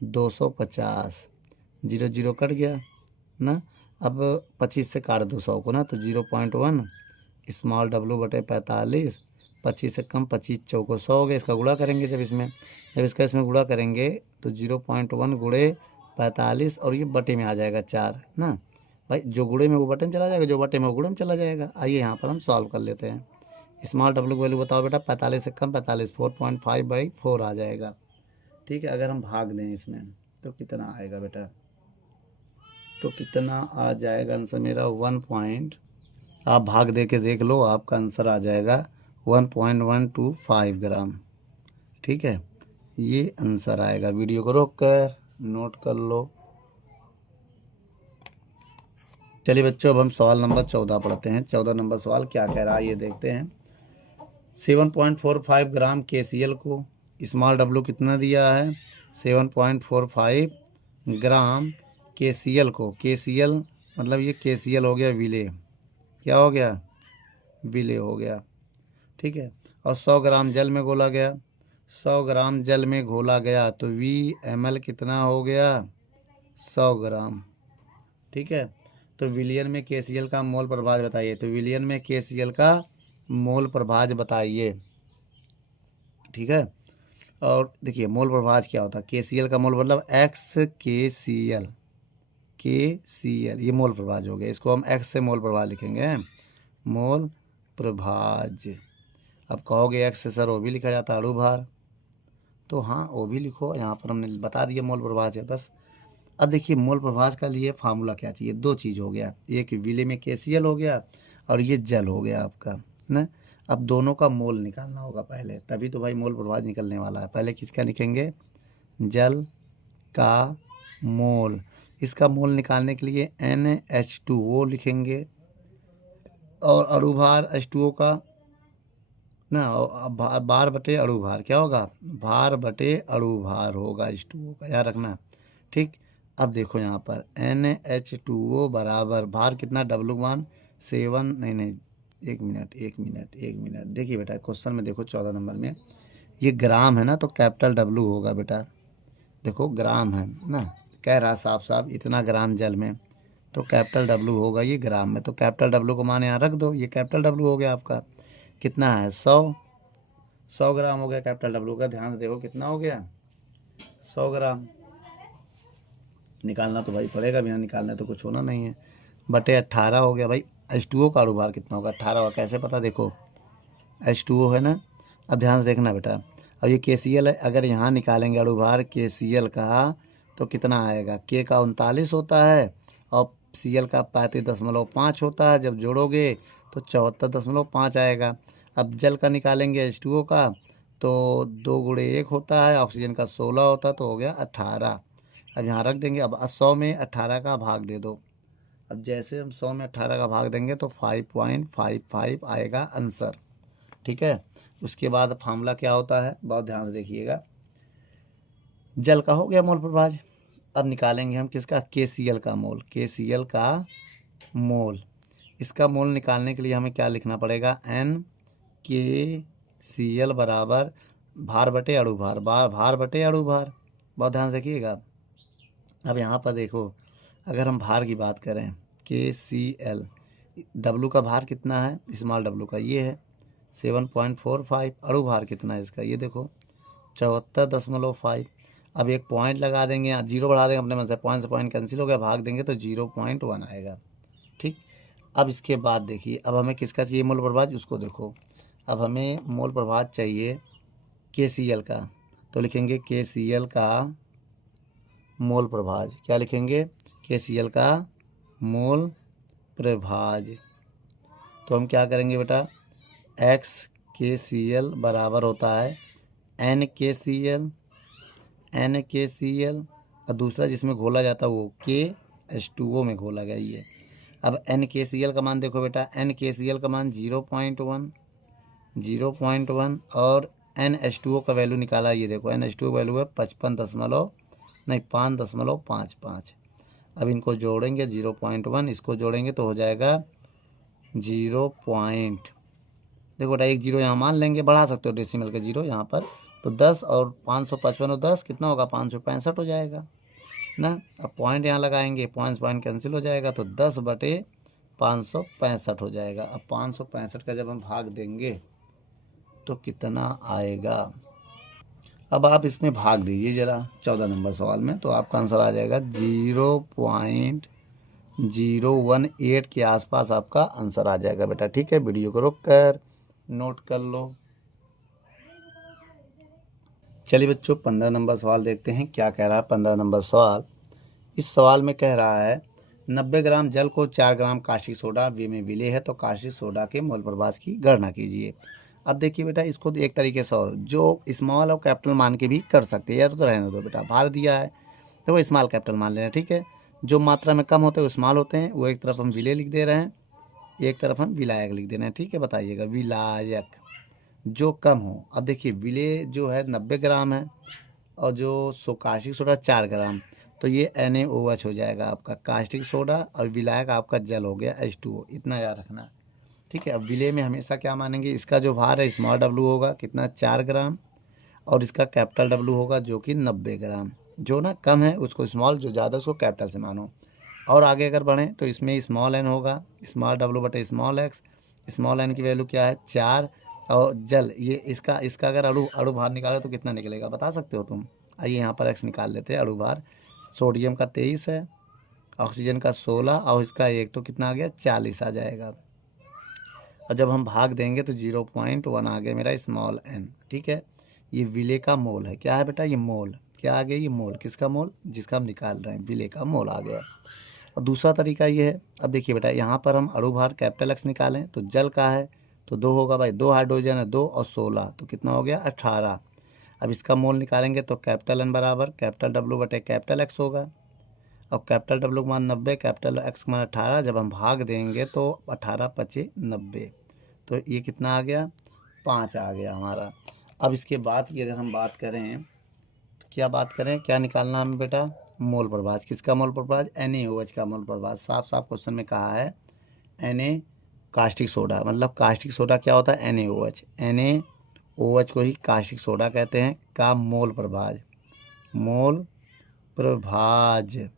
250, 0 0 कट गया ना। अब 25 से काट दो 100 को ना, तो 0.1 स्मॉल W बटे 45, 25 से कम 25 चौको 100 हो गया। इसका गुणा करेंगे जब इसका इसमें गुणा करेंगे तो 0.1 गुणे 45 और ये बटे में आ जाएगा 4 ना भाई, जो गुणे में वो बटे में चला जाएगा, जो बटे में वो गुणे में चला जाएगा। आइए यहाँ पर हम सॉल्व कर लेते हैं। स्मॉल W की वैल्यू बताओ बेटा, 45 से कम 45, 4.5/4 आ जाएगा। ठीक है, अगर हम भाग दें इसमें तो कितना आएगा बेटा, तो कितना आ जाएगा आंसर मेरा 1 पॉइंट, आप भाग दे के देख लो, आपका आंसर आ जाएगा 1.125 ग्राम। ठीक है, ये आंसर आएगा। वीडियो को रोक कर नोट कर लो। चलिए बच्चों अब हम सवाल नंबर 14 पढ़ते हैं। 14 नंबर सवाल क्या कह रहा है ये देखते हैं। 7.45 ग्राम KCl को स्मॉल W कितना दिया है, 7.45 ग्राम KCl को, KCl मतलब ये KCl हो गया विलेय, क्या हो गया, विलेय हो गया। ठीक है, और 100 ग्राम जल में घोला गया, 100 ग्राम जल में घोला गया तो VML कितना हो गया, 100 ग्राम। ठीक है, तो विलियन में KCl का मोल प्रभाज बताइए, तो विलियन में KCl का मोल प्रभाज बताइए। ठीक है, और देखिए मोल प्रभाज क्या होता है, KCl का मोल मतलब XKCl, KCl ये मोल प्रभाज हो गया। इसको हम X से मोल प्रभाज लिखेंगे, मोल प्रभाज। अब कहोगे X से सर वो भी लिखा जाता है अणु भार, तो हाँ वो भी लिखो, यहाँ पर हमने बता दिया मोल प्रभाज है बस। अब देखिए मोल प्रभाज का लिए फार्मूला क्या चाहिए, 2 चीज़ हो गया, एक विलेय में KCl हो गया और ये जल हो गया आपका ना। अब दोनों का मोल निकालना होगा पहले, तभी तो भाई मोल प्रभाज निकलने वाला है। पहले किसका लिखेंगे, जल का मोल। इसका मोल निकालने के लिए NH2O लिखेंगे और अणुभार H2O का ना, भार बटे अणुभार क्या होगा, भार बटे अणुभार होगा H2O का, याद रखना। ठीक, अब देखो यहाँ पर NH2O बराबर भार कितना, W7 नहीं नहीं, एक मिनट देखिए बेटा, क्वेश्चन में देखो 14 नंबर में ये ग्राम है ना, तो कैपिटल W होगा बेटा। देखो ग्राम है ना, कह रहा साफ साफ इतना ग्राम जल में, तो कैपिटल W होगा ये ग्राम में, तो कैपिटल W को मान यहाँ रख दो, ये कैपिटल W हो गया आपका। कितना है, 100 ग्राम हो गया कैपिटल W का। ध्यान से देखो कितना हो गया, 100 ग्राम। निकालना तो भाई पड़ेगा, बिना निकालने तो कुछ होना नहीं है। बटे 18 हो गया भाई। H2O का अणुभार कितना होगा, 18 होगा। कैसे पता, देखो H2O है ना, अब ध्यान से देखना बेटा। अब ये KCl है, अगर यहाँ निकालेंगे अणुभार KCl का तो कितना आएगा, K का 39 होता है और Cl का 35.5 होता है। जब जोड़ोगे तो 74.5 आएगा। अब जल का निकालेंगे H2O का तो 2 गुणे 1 होता है, ऑक्सीजन का 16 होता है, तो हो गया 18। अब यहाँ रख देंगे। अब 100 में 18 का भाग दे दो। अब जैसे हम 100 में 18 का भाग देंगे तो 5.55 आएगा आंसर। ठीक है, उसके बाद फार्मूला क्या होता है, बहुत ध्यान से देखिएगा। जल का हो गया मोल प्रभाज। अब निकालेंगे हम किसका, KCl का मोल, KCl का मोल। इसका मोल निकालने के लिए हमें क्या लिखना पड़ेगा, NKCl बराबर भार बटे अणुभार, भार बटे अणुभार। बहुत ध्यान से देखिएगा। अब यहाँ पर देखो, अगर हम भार की बात करें KCl, W का भार कितना है, स्मॉल w का ये है 7.45। अणुभार कितना है इसका, ये देखो 74.5। अब एक पॉइंट लगा देंगे, यहाँ 0 बढ़ा देंगे अपने मन से, पॉइंट से पॉइंट कैंसिल हो गया, भाग देंगे तो 0.1 आएगा। ठीक, अब इसके बाद देखिए, अब हमें किसका चाहिए मोल प्रभाज, उसको देखो। अब हमें मोल प्रभाज चाहिए KCl का, तो लिखेंगे KCl का मोल प्रभाज। क्या लिखेंगे, KCl का मोल प्रभाज। तो हम क्या करेंगे बेटा, XKCl बराबर होता है NKCl और दूसरा जिसमें घोला जाता है वो KH2O में घोला गया ये। अब NKCl का मान देखो बेटा, NKCl का मान 0.1 और NH2O का वैल्यू निकाला, ये देखो NH2O वैल्यू है 5.55। अब इनको जोड़ेंगे 0.1, इसको जोड़ेंगे तो हो जाएगा 0. देखो बेटा, एक 0 यहाँ मान लेंगे, बढ़ा सकते हो डेसिमल का 0 यहाँ पर, तो 10 और 555 और 10 कितना होगा, 565 हो जाएगा ना। अब पॉइंट यहाँ लगाएंगे, पॉइंट कैंसिल हो जाएगा, तो 10 बटे 565 हो जाएगा। अब 565 का जब हम भाग देंगे तो कितना आएगा। अब आप इसमें भाग दीजिए ज़रा 14 नंबर सवाल में, तो आपका आंसर आ जाएगा 0.018 के आसपास आपका आंसर आ जाएगा बेटा। ठीक है, वीडियो को रोक कर नोट कर लो। चलिए बच्चों, 15 नंबर सवाल देखते हैं क्या कह रहा है। 15 नंबर सवाल, इस सवाल में कह रहा है 90 ग्राम जल को 4 ग्राम कास्टिक सोडा में विलेय है, तो कास्टिक सोडा के मोल प्रभाज की गणना कीजिए। अब देखिए बेटा, इसको एक तरीके से और जो स्मॉल और कैपिटल मान के भी कर सकते हैं, यार तो रहने दो बेटा, भार दिया है तो वो स्मॉल कैपिटल मान लेना। ठीक है, जो मात्रा में कम होते हैं वो स्मॉल होते हैं, वो एक तरफ हम विलेय लिख दे रहे हैं, एक तरफ हम विलायक लिख दे रहे हैं। ठीक है, बताइएगा विलायक जो कम हो। अब देखिए, विलेय जो है 90 ग्राम है और जो कास्टिक सोडा 4 ग्राम, तो ये NaOH हो जाएगा आपका कास्टिक सोडा, और विलायक आपका जल हो गया H2O। इतना याद रखना। ठीक है, अब विलेय में हमेशा क्या मानेंगे, इसका जो भार है स्मॉल w होगा कितना, 4 ग्राम, और इसका कैपिटल W होगा जो कि 90 ग्राम। जो ना कम है उसको स्मॉल, जो ज़्यादा उसको कैपिटल से मानो। और आगे अगर बढ़ें तो इसमें स्मॉल n होगा, स्मॉल w बटे स्मॉल x। स्मॉल n की वैल्यू क्या है, 4, और जल ये इसका अगर अणु भार निकाले तो कितना निकलेगा, बता सकते हो तुम। आइए यहाँ पर x निकाल लेते हैं। अणु भार सोडियम का 23 है, ऑक्सीजन का 16 और इसका 1, तो कितना आ गया, 40 आ जाएगा। और जब हम भाग देंगे तो 0.1 आ गया मेरा स्मॉल n। ठीक है, ये विलेय का मोल है। क्या है बेटा, ये मोल। क्या आ गया, ये मोल। किसका मोल, जिसका हम निकाल रहे हैं, विलेय का मोल आ गया। और दूसरा तरीका ये है, अब देखिए बेटा, यहाँ पर हम अणु भार कैपिटल X निकालें तो जल का है तो 2 होगा भाई, 2 हाइड्रोजन है, 2 और 16, तो कितना हो गया, 18। अब इसका मोल निकालेंगे तो कैपिटल N बराबर कैपिटल W बटे कैपिटल X होगा। और कैपिटल W का मान 90, कैपिटल X का मान 18। जब हम भाग देंगे तो 18 पचे 90, तो ये कितना आ गया, 5 आ गया हमारा। अब इसके बाद की अगर हम बात करें तो क्या बात करें, क्या निकालना हमें बेटा, मोल प्रभाज। किसका मोल प्रभाज, NaOH का मोल प्रभाज। साफ साफ क्वेश्चन में कहा है Na कास्टिक सोडा, मतलब कास्टिक सोडा क्या होता है, NaOH। NaOH को ही कास्टिक सोडा कहते हैं, का मोल प्रभाज, मोल प्रभाज।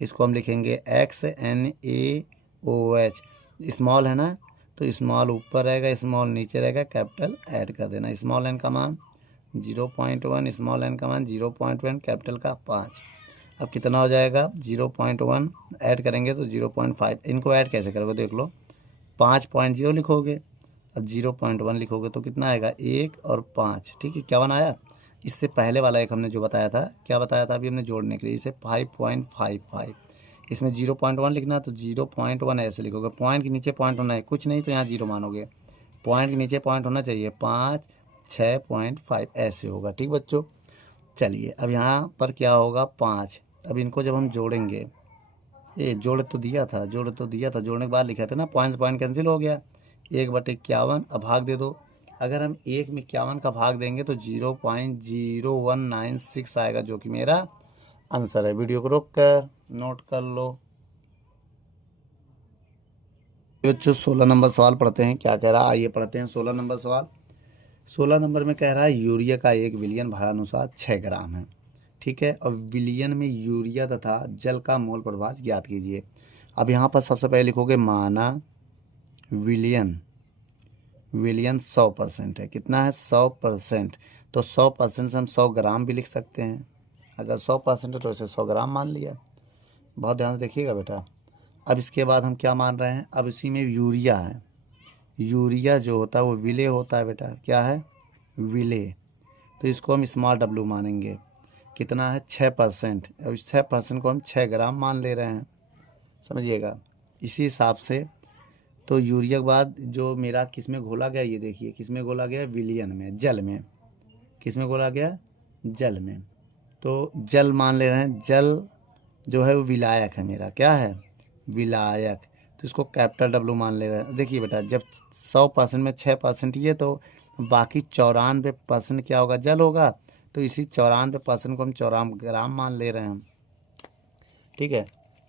इसको हम लिखेंगे XNaOH। स्मॉल है ना, तो स्मॉल ऊपर रहेगा, स्मॉल नीचे रहेगा, कैपिटल ऐड कर देना। स्मॉल n का मान 0.1, स्मॉल n का मान 0.1, कैपिटल का 5। अब कितना हो जाएगा, 0.1 ऐड करेंगे तो 0.5। इनको ऐड कैसे करोगे देख लो, 5.0 लिखोगे, अब 0.1 लिखोगे तो कितना आएगा, 1 और 5। ठीक है, क्या बनाया, इससे पहले वाला एक हमने जो बताया था, क्या बताया था अभी हमने जोड़ने के लिए, इसे 5.55। इसमें 0.1 लिखना है तो 0.1 ऐसे लिखोगे, पॉइंट के नीचे पॉइंट होना है, कुछ नहीं तो यहाँ 0 मानोगे, पॉइंट के नीचे पॉइंट होना चाहिए, 5 6.5 ऐसे होगा। ठीक बच्चों, चलिए अब यहाँ पर क्या होगा, 5। अब इनको जब हम जोड़ेंगे, ये जोड़ तो दिया था, जोड़ने के बाद लिखा था ना, पॉइंट कैंसिल हो गया, 1/51। अब भाग दे दो, अगर हम 1 में 51 का भाग देंगे तो 0.0196 आएगा, जो कि मेरा आंसर है। वीडियो को रोक कर नोट कर लो। बच्चों 16 नंबर सवाल पढ़ते हैं, क्या कह रहा है, आइए पढ़ते हैं 16 नंबर सवाल। 16 नंबर में कह रहा है यूरिया का 1 विलियन भारानुसार 6 ग्राम है। ठीक है, और विलियन में यूरिया तथा जल का मोल प्रभाज ज्ञात कीजिए। अब यहाँ पर सबसे पहले लिखोगे माना विलियन 100% है, कितना है, 100%। तो 100% से हम 100 ग्राम भी लिख सकते हैं, अगर 100% है तो इसे 100 ग्राम मान लिया। बहुत ध्यान से देखिएगा बेटा। अब इसके बाद हम क्या मान रहे हैं, अब इसी में यूरिया है, यूरिया जो होता है वो विले होता है बेटा, क्या है, विले। तो इसको हम स्मॉल W मानेंगे, कितना है, 6%। और इस 6% को हम 6 ग्राम मान ले रहे हैं, समझिएगा। इसी हिसाब से तो यूरिया के बाद जो मेरा किस में घोला गया, ये देखिए किस में घोला गया, विलियन में, जल में। किस में घोला गया, जल में। तो जल मान ले रहे हैं, जल जो है वो विलायक है मेरा, क्या है, विलायक। तो इसको कैपिटल W मान ले रहे हैं। देखिए बेटा, जब 100% में 6% ये, तो बाकी 94% क्या होगा, जल होगा। तो इसी 94% को हम 94 ग्राम मान ले रहे हैं। ठीक है,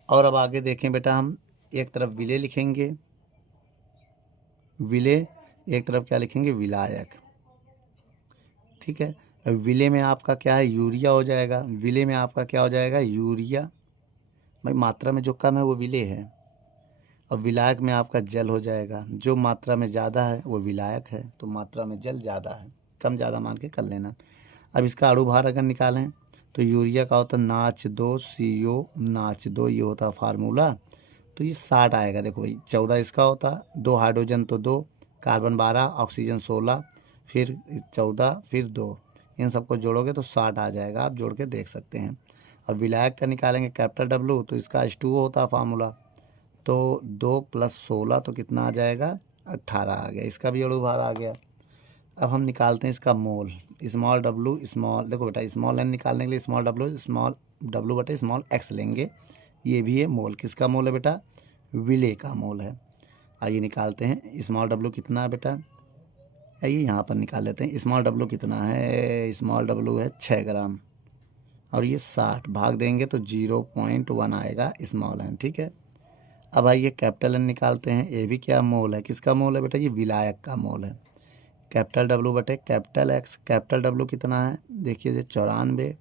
और अब आगे देखें बेटा, हम एक तरफ विले लिखेंगे, विले, एक तरफ क्या लिखेंगे, विलायक। ठीक है, अब विले में आपका क्या है, यूरिया हो जाएगा, विले में आपका क्या हो जाएगा, यूरिया। भाई मात्रा में जो कम है वो विले है, और विलायक में आपका जल हो जाएगा। जो मात्रा में ज़्यादा है वो विलायक है, तो मात्रा में जल ज़्यादा है, कम ज़्यादा मान के कर लेना। अब इसका अणु भार अगर निकालें तो यूरिया का होता है NaCH2 CO NaCH2, ये होता है फार्मूला। तो ये 60 आएगा। देखो भाई 14 इसका होता, 2 हाइड्रोजन तो 2, कार्बन 12, ऑक्सीजन 16, फिर 14, फिर 2, इन सबको जोड़ोगे तो 60 आ जाएगा। आप जोड़ के देख सकते हैं। अब विलायक का निकालेंगे कैपिटल W, तो इसका H2O होता है फार्मूला। तो 2 + 16 तो कितना आ जाएगा, 18 आ गया। इसका भी अणु भार आ गया। अब हम निकालते हैं इसका मोल, स्मॉल W स्मॉल, देखो बेटा स्मॉल n निकालने के लिए स्मॉल W बटे स्मॉल x लेंगे। ये भी है मोल, किसका मोल है बेटा, विले का मोल है। आइए निकालते हैं, स्मॉल W कितना है बेटा, आइए यहाँ पर निकाल लेते हैं। स्मॉल W कितना है, स्मॉल W है 6 ग्राम, और ये 60 भाग देंगे तो 0.1 आएगा स्मॉल n। ठीक है, अब आइए कैपिटल N निकालते हैं। ये भी क्या मोल है, किसका मोल है बेटा, ये विलायक का मोल है। कैपिटल W बटे कैपिटल X, कैपिटल W कितना है, देखिए 94,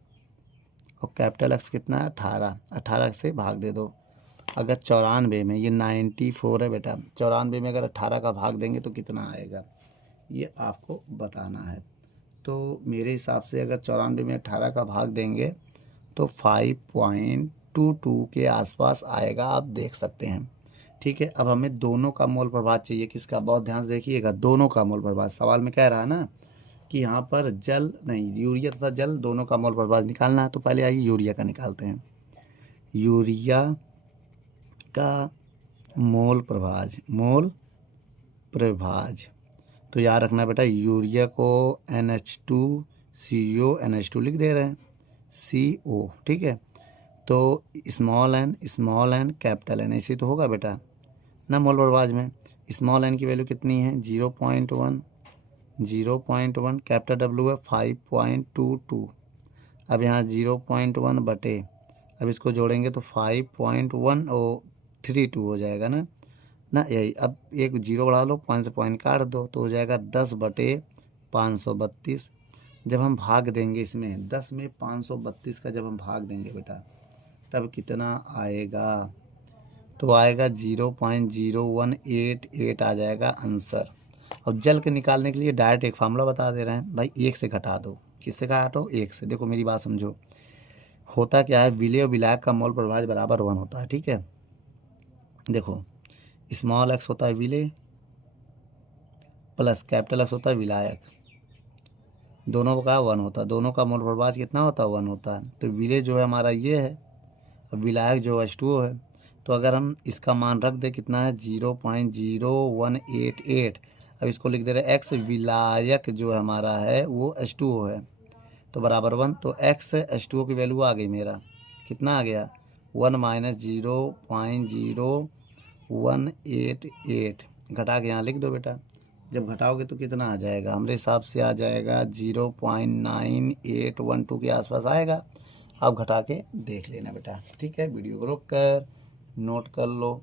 और कैपिटल X कितना है, 18। 18 से भाग दे दो, अगर 94 में, ये 94 है बेटा, 94 में अगर 18 का भाग देंगे तो कितना आएगा, ये आपको बताना है। तो मेरे हिसाब से अगर 94 में 18 का भाग देंगे तो 5.22 के आसपास आएगा, आप देख सकते हैं। ठीक है, अब हमें दोनों का मोल प्रभाव चाहिए, किसका, बहुत ध्यान से देखिएगा, दोनों का मोल प्रभाव। सवाल में कह रहा है ना कि यहाँ पर जल नहीं, यूरिया तथा जल दोनों का मोल प्रभाव निकालना है। तो पहले आइए यूरिया का निकालते हैं। यूरिया का मोल प्रभाज तो याद रखना बेटा, यूरिया को NH2 CONH2 लिख दे रहे हैं, CO, ठीक है। तो स्मॉल एन कैपिटल एन, ऐसे तो होगा बेटा ना मोल प्रभाज में। स्मॉल एन की वैल्यू कितनी है 0.1, कैपिटल डब्ल्यू है 5.22। अब यहाँ 0.1 बटे, अब इसको जोड़ेंगे तो 5.132 हो जाएगा ना यही। अब एक जीरो बढ़ा लो, 5 से पॉइंट काट दो तो हो जाएगा 10/532। जब हम भाग देंगे इसमें 10 में 532 का जब हम भाग देंगे बेटा, तब कितना आएगा, तो आएगा 0.0188 आ जाएगा आंसर। और जल के निकालने के लिए डायरेक्ट एक फार्मूला बता दे रहे हैं भाई, 1 से घटा दो। किससे घटाओ? 1 से। देखो मेरी बात समझो, होता क्या है, विलेय और विलायक का मोल प्रभाज बराबर 1 होता है, ठीक है। देखो स्मॉल एक्स होता है विलेय प्लस कैपिटल एक्स होता है विलायक, दोनों का 1 होता है, दोनों का मोल प्रभाज कितना होता है 1 होता है। तो विलेय जो है हमारा ये है, और विलायक जो H2O है। तो अगर हम इसका मान रख दे कितना है 0.0188, अब इसको लिख दे रहे एक्स, विलायक जो हमारा है वो H2O है, तो बराबर 1। तो एक्स H2O की वैल्यू आ गई मेरा, कितना आ गया 1 माइनस 0.0188, घटा के यहाँ लिख दो बेटा। जब घटाओगे तो कितना आ जाएगा, हमारे हिसाब से आ जाएगा 0.9812 के आसपास आएगा। आप घटा के देख लेना बेटा, ठीक है। वीडियो को रोक कर नोट कर लो।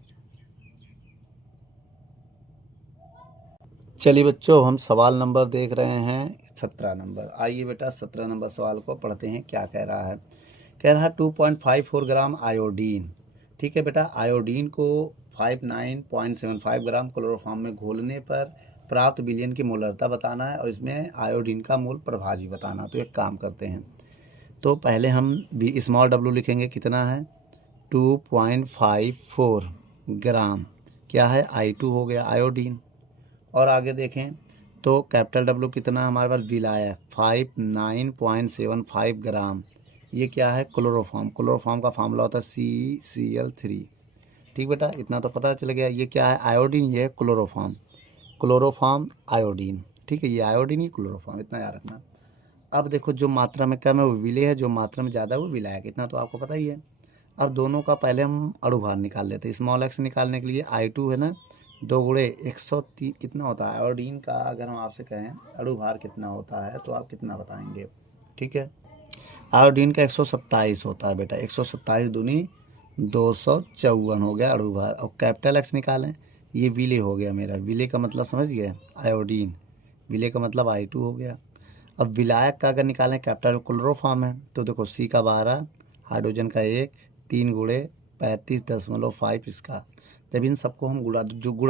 चलिए बच्चों, हम सवाल नंबर देख रहे हैं 17 नंबर। आइए बेटा 17 नंबर सवाल को पढ़ते हैं, क्या कह रहा है। कह रहा है 2.54 ग्राम आयोडीन, ठीक है बेटा। आयोडीन को 59.75 ग्राम क्लोरोफॉर्म में घोलने पर प्राप्त विलयन की मोलरता बताना है, और इसमें आयोडीन का मोल प्रभाज भी बताना। तो एक काम करते हैं, तो पहले हम स्मॉल डब्ल्यू लिखेंगे, कितना है 2.54 ग्राम, क्या है I2 हो गया आयोडीन। और आगे देखें तो कैपिटल डब्ल्यू कितना हमारे पास विलायक 59.75 ग्राम, ये क्या है क्लोरोफॉर्म, क्लोरोफॉर्म का फार्मूला होता है CCl3, ठीक बेटा। इतना तो पता चल गया। ये क्या है आयोडीन, ये है क्लोरोफॉर्म आयोडीन, ठीक है। ये आयोडीन, ये क्लोरोफॉर्म, इतना याद रखना। अब देखो जो मात्रा में कम है वो विलेय है, जो मात्रा में ज़्यादा है वो विलायक, इतना तो आपको पता ही है। अब दोनों का पहले हम अणुभार निकाल लेते हैं। स्मॉल एक्स निकालने के लिए I2 है ना, 2 गुणे 103 कितना होता है आयोडीन का। अगर हम आपसे कहें अणुभार कितना होता है तो आप कितना बताएंगे, ठीक है। आयोडीन का 127 होता है बेटा, 127 दूनी 254 हो गया अणुभार। और कैपिटल एक्स निकालें, ये विलेय हो गया मेरा, विलेय का मतलब समझ गए आयोडीन, विलेय का मतलब I2 हो गया। अब विलायक का अगर निकालें, कैपिटल क्लोरोफॉर्म है, तो देखो C का 12, हाइड्रोजन का 1, 3 गुणे 35.5 इसका। जब इन सबको हम गुणा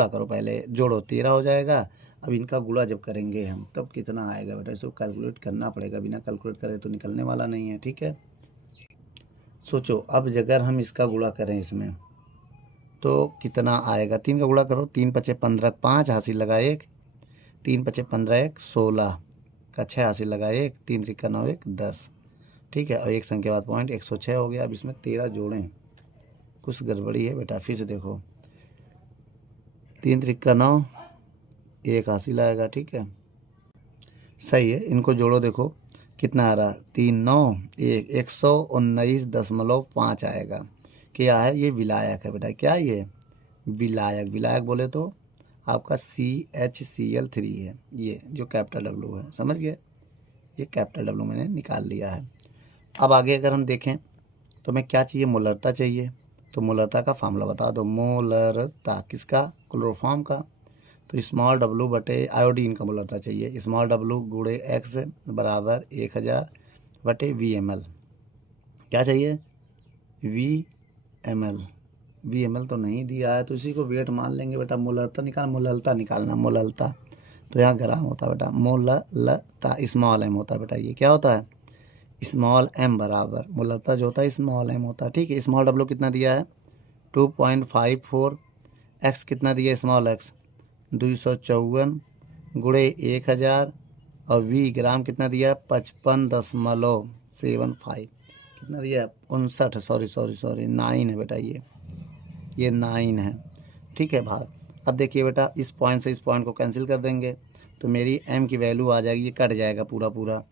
करो, पहले जोड़ो 13 हो जाएगा। अब इनका गुणा जब करेंगे हम तब कितना आएगा बेटा, इसको कैलकुलेट करना पड़ेगा, बिना कैलकुलेट करे तो निकलने वाला नहीं है, ठीक है। सोचो अब अगर हम इसका गुणा करें इसमें तो कितना आएगा, 3 का गुणा करो, 3 पचे 15, 5 हासिल लगा 1, 3 पचे 15 1 16 का 6 हासिल लगा 1, 3 त्रिका 9 1 10, ठीक है। और एक संख्या बाद पॉइंट 106 हो गया। अब इसमें 13 जोड़ें, कुछ गड़बड़ी है बेटा, फिर से देखो 3 त्रिका 9 1 हासिल आएगा, ठीक है, सही है। इनको जोड़ो, देखो कितना आ रहा, 3 9 1 119.5 आएगा। क्या है ये विलायक है बेटा, क्या ये विलायक, विलायक बोले तो आपका CHCl3 है, ये जो कैपिटल डब्ल्यू है, समझ गए। ये कैपिटल डब्ल्यू मैंने निकाल लिया है। अब आगे अगर हम देखें तो मैं क्या चाहिए, मोलरता चाहिए। तो मोलरता का फार्मूला बता दो, मोलरता किसका, क्लोरोफॉर्म का। तो स्मॉल डब्ल्यू बटे आयोडीन का मोलरता चाहिए, स्मॉल डब्ल्यू गुणे एक्स बराबर 1000 बटे VmL, क्या चाहिए VmL। VmL तो नहीं दिया है, तो इसी को वेट मान लेंगे बेटा। मोलरता निकालना, मोलरता तो यहाँ ग्राम होता है बेटा, मोलरता स्मॉल m होता है बेटा, ये क्या होता है स्मॉल m बराबर मोलरता जो होता है स्मॉल m होता है, ठीक है। स्मॉल डब्ल्यू कितना दिया है 2.54, एक्स कितना दिया स्मॉल एक्स 254 गुणे 1000, और V ग्राम कितना दिया 55.75, कितना दिया 59, सॉरी 9 है बेटा, ये 9 है, ठीक है भाग। अब देखिए बेटा इस पॉइंट से इस पॉइंट को कैंसिल कर देंगे तो मेरी m की वैल्यू आ जाएगी, ये कट जाएगा पूरा पूरा,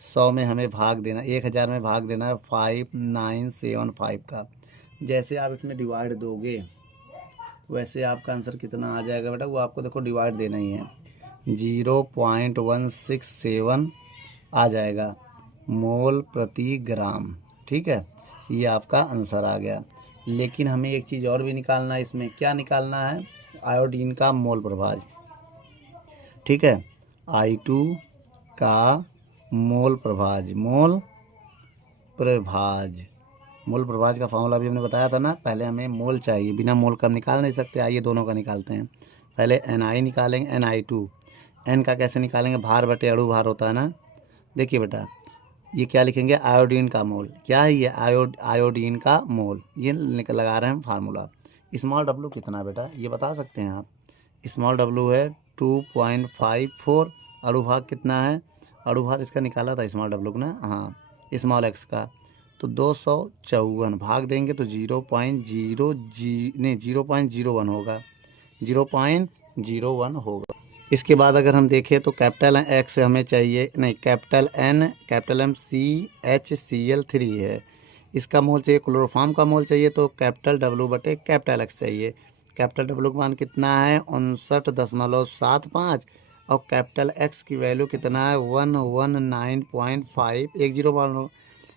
100 में हमें भाग देना, 1000 में भाग देना है 5975 का। जैसे आप इसमें डिवाइड दोगे वैसे आपका आंसर कितना आ जाएगा बेटा, वो आपको देखो डिवाइड देना ही है, 0.167 आ जाएगा मोल प्रति ग्राम। ठीक है, ये आपका आंसर आ गया। लेकिन हमें एक चीज़ और भी निकालना है इसमें, क्या निकालना है, आयोडीन का मोल प्रभाज। ठीक है, I2 का मोल प्रभाज, मोल प्रभाज का फॉर्मूला भी हमने बताया था ना। पहले हमें मोल चाहिए, बिना मोल का हम निकाल नहीं सकते। आइए दोनों का निकालते हैं। पहले Ni निकालेंगे, Ni2। एन का कैसे निकालेंगे, भार बटे अणु भार होता है ना। देखिए बेटा, ये क्या लिखेंगे, आयोडीन का मोल। क्या है ये, आयोडीन का मोल, ये लगा रहे हैं फार्मूला। स्मॉल डब्लू कितना बेटा, ये बता सकते हैं आप। स्मॉल डब्लू है 2.54। अणु भार कितना है, अणु भार इसका निकाला था स्मॉल डब्लू को ना, हाँ, स्मॉल एक्स का। तो 254 भाग देंगे तो 0.01 होगा, 0.01 होगा। इसके बाद अगर हम देखें तो कैपिटल एक्स हमें चाहिए, नहीं, capital N, capital M CHCl3 है, इसका मोल चाहिए। क्लोरोफॉर्म का मोल चाहिए तो कैपिटल डब्लू बटे कैपिटल एक्स चाहिए। कैपिटल डब्लू का मान कितना है, 59.75, और कैपिटल एक्स की वैल्यू कितना है, 119.5, 10 मान लो।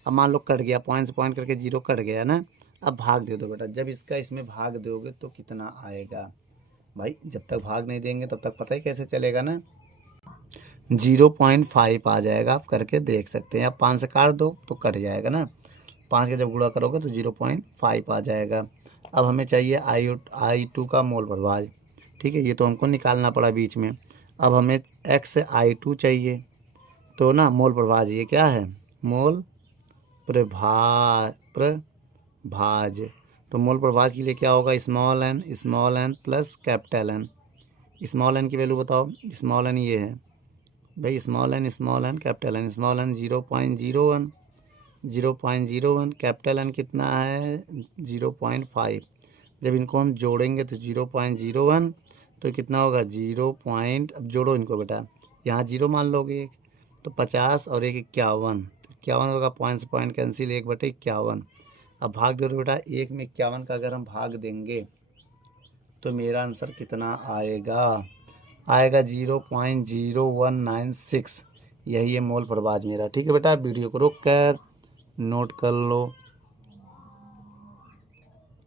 अब मान लो कट गया, पॉइंट से पॉइंट करके 0 कट गया ना। अब भाग दे दो बेटा, जब इसका इसमें भाग दोगे तो कितना आएगा भाई, जब तक भाग नहीं देंगे तब तक पता ही कैसे चलेगा ना। 0.5 आ जाएगा, आप करके देख सकते हैं। आप 5 से काट दो तो कट जाएगा ना, 5 के जब गुणा करोगे तो 0.5 आ जाएगा। अब हमें चाहिए I2 का मोल प्रभाज। ठीक है, ये तो हमको निकालना पड़ा बीच में। अब हमें X से I2 चाहिए, तो ना मोल प्रभाज, ये क्या है, मोल प्रभाज। तो मोल प्रभाज के लिए क्या होगा, small N plus capital N. Small N की वैल्यू बताओ, स्मॉल एन ये है भाई, small N capital N. Small N 0.01, capital N कितना है 0.5। जब इनको हम जोड़ेंगे तो 0.01 तो कितना होगा, 0 पॉइंट, अब जोड़ो इनको बेटा, यहाँ 0 मान लोगे एक, तो 50 और 1 51, तो 51 होगा, पॉइंट से पॉइंट कैंसिल, 1/51। अब भाग दे दो बेटा, 1 में 51 का अगर हम भाग देंगे तो मेरा आंसर कितना आएगा, 0.0196। यही है मोल प्रभाज मेरा। ठीक है बेटा, वीडियो को रोक कर नोट कर लो।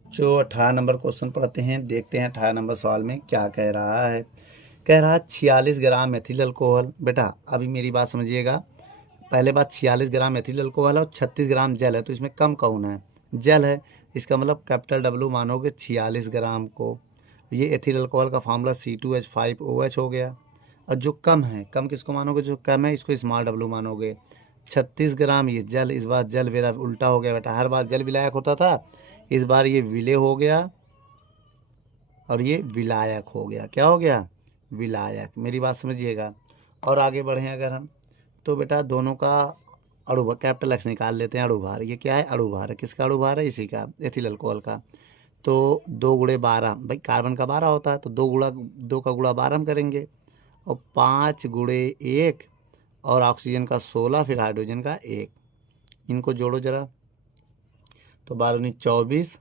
जो 18 नंबर क्वेश्चन पढ़ते हैं, देखते हैं 18 नंबर सवाल में क्या कह रहा है। कह रहा है 46 ग्राम एथिल अल्कोहल। बेटा अभी मेरी बात समझिएगा, पहले बात 46 ग्राम एथिल अल्कोहल है और 36 ग्राम जल है, तो इसमें कम कौन है, जल है। इसका मतलब कैपिटल डब्लू मानोगे 46 ग्राम को। ये एथिल अल्कोहल का फार्मूला C2H5OH हो गया। और जो कम है, कम किसको मानोगे, जो कम है इसको स्मॉल डब्लू मानोगे। 36 ग्राम ये जल, इस बार जल मेरा उल्टा हो गया बेटा, हर बार जल विलायक होता था, इस बार ये विलेय हो गया और ये विलायक हो गया। क्या हो गया, विलायक। मेरी बात समझिएगा। और आगे बढ़ें अगर हम, तो बेटा दोनों का अणु कैपिटल एक्स निकाल लेते हैं। अणु भार, ये क्या है, अणु भार है, किसका अणु भार है, इसी का, एथिल अल्कोहल का। तो 2 गुणे 12, भाई कार्बन का 12 होता है, तो 2 का गुणा 12 हम करेंगे, और 5 गुणे 1, और ऑक्सीजन का 16, फिर हाइड्रोजन का 1। इनको जोड़ो जरा, तो 12 24,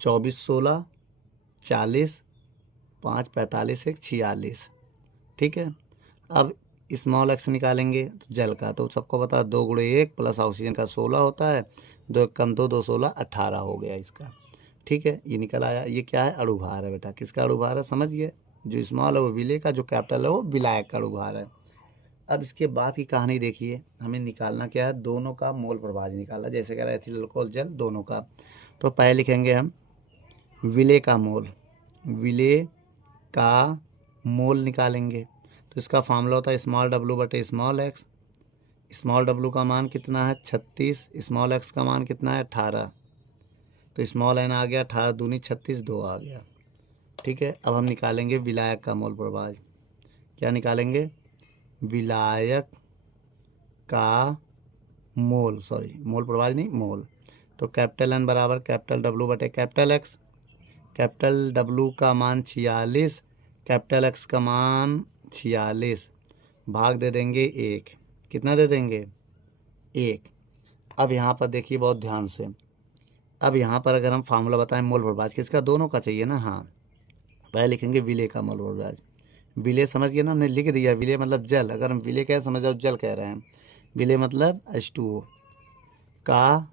24 16 40, 5 45 1 46। ठीक है, अब स्मॉल एक्स निकालेंगे तो जल का, तो सबको पता है 2 गुणे 1 प्लस ऑक्सीजन का 16 होता है, 2 1 कम 2 2 16 18 हो गया इसका। ठीक है, ये निकल आया। ये क्या है, अणु भार है बेटा, किसका अणु भार है, समझ गए। जो स्मॉल है वो विलेय का, जो कैपिटल है वो विलायक का अणु भार है। अब इसके बाद की कहानी देखिए, हमें निकालना क्या है, दोनों का मोल प्रभाज निकाला, जैसे कह रहा है एथिल अल्कोहल जल दोनों का। तो पहले लिखेंगे हम विलेय का मोल, विलेय का मोल निकालेंगे। तो इसका फार्मूला होता है स्मॉल डब्लू बटे स्मॉल एक्स। स्मॉल डब्लू का मान कितना है 36, स्मॉल एक्स का मान कितना है 18। तो स्मॉल एन आ गया, 18 दूनी 36, 2 आ गया। ठीक है, अब हम निकालेंगे विलायक का मोल प्रभाज। क्या निकालेंगे, विलायक का मोल, मोल प्रभाज नहीं, मोल। तो कैपिटल एन बराबर कैपिटल डब्लू बटे कैपिटल एक्स। कैपिटल डब्लू का मान 46, कैपिटल एक्स का मान 46, भाग दे देंगे 1, कितना दे देंगे 1। अब यहाँ पर देखिए बहुत ध्यान से, अब यहाँ पर अगर हम फार्मूला बताएं मोल प्रभाज किसका, दोनों का चाहिए ना। हाँ, पहले लिखेंगे विलेय का मोल प्रभाज। विलेय समझ गए ना, हमने लिख दिया। विलेय मतलब जल, अगर हम विलेय कह समझ जाओ जल कह रहे हैं। विलेय मतलब H2O का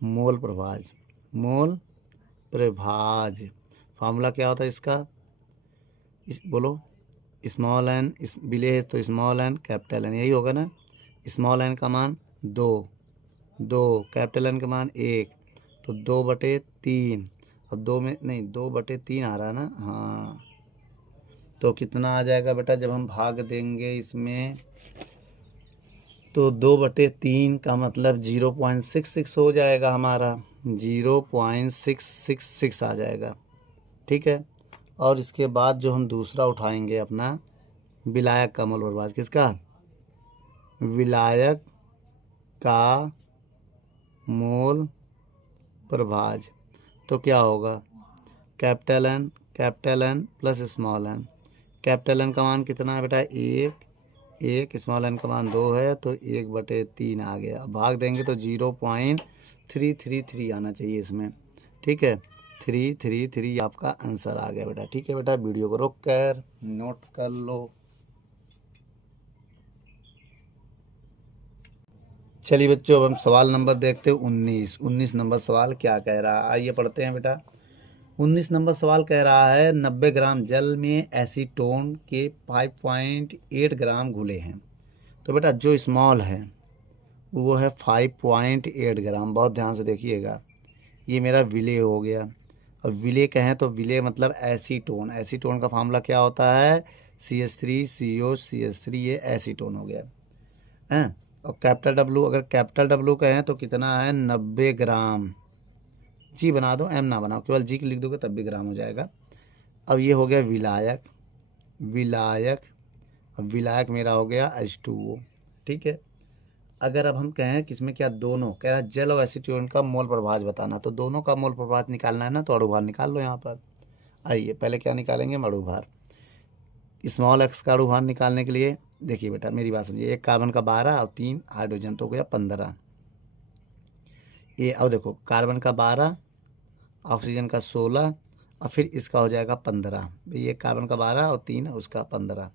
मोल प्रभाज, मोल प्रभाज। फार्मूला क्या होता है इसका, बोलो। स्मॉल एन, इस विलेय है तो स्मॉल एन कैपिटल एन, यही होगा ना। स्मॉल एन का मान 2, कैपिटल एन का मान 1, तो 2/3। अब 2 में नहीं, 2/3 आ रहा है ना। हाँ, तो कितना आ जाएगा बेटा जब हम भाग देंगे इसमें, तो 2/3 का मतलब 0.66 हो जाएगा हमारा, 0.666 आ जाएगा। ठीक है। और इसके बाद जो हम दूसरा उठाएंगे अपना विलायक का मोल प्रभाज, किसका, विलायक का मोल प्रभाज। तो क्या होगा, capital N plus small N. Capital N का मान कितना है बेटा, 1, स्मॉल एन का मान 2 है, तो 1/3 आ गया। अब भाग देंगे तो 0.333 आना चाहिए इसमें। ठीक है, 333 आपका आंसर आ गया बेटा। ठीक है बेटा, वीडियो को रोक कर नोट कर लो। चलिए बच्चों, अब हम सवाल नंबर देखते हैं 19 नंबर सवाल क्या कह रहा है, आइए पढ़ते हैं बेटा। 19 नंबर सवाल कह रहा है 90 ग्राम जल में एसीटोन के 5.8 ग्राम घुले हैं। तो बेटा जो स्मॉल है वो है 5.8 ग्राम। बहुत ध्यान से देखिएगा, ये मेरा विलेय हो गया। और विलेय कहें तो विलेय मतलब एसीटोन। एसीटोन का फार्मूला क्या होता है, CH3COCH3, ये एसीटोन हो गया हैं। और कैपिटल डब्लू, अगर कैपिटल डब्लू कहें तो कितना है, 90 ग्राम। जी बना दो, एम ना बनाओ, केवल जी लिख दोगे तब भी ग्राम हो जाएगा। अब ये हो गया विलायक, अब विलायक मेरा हो गया H2O। ठीक है। अगर अब हम कहें कि इसमें क्या, दोनों कह रहा है जल और एसीटोन का मोल प्रभाज बताना, तो दोनों का मोल प्रभाज निकालना है ना, तो अणुभार निकाल लो यहाँ पर। आइए पहले क्या निकालेंगे, अणुभार। स्मॉल एक्स का अणुभार निकालने के लिए देखिए बेटा मेरी बात समझिए, एक कार्बन का 12 और 3 हाइड्रोजन, तो हो गया 15। ये अब देखो, कार्बन का 12, ऑक्सीजन का 16, और फिर इसका हो जाएगा 15। ये कार्बन का 12 और 3 उसका 15,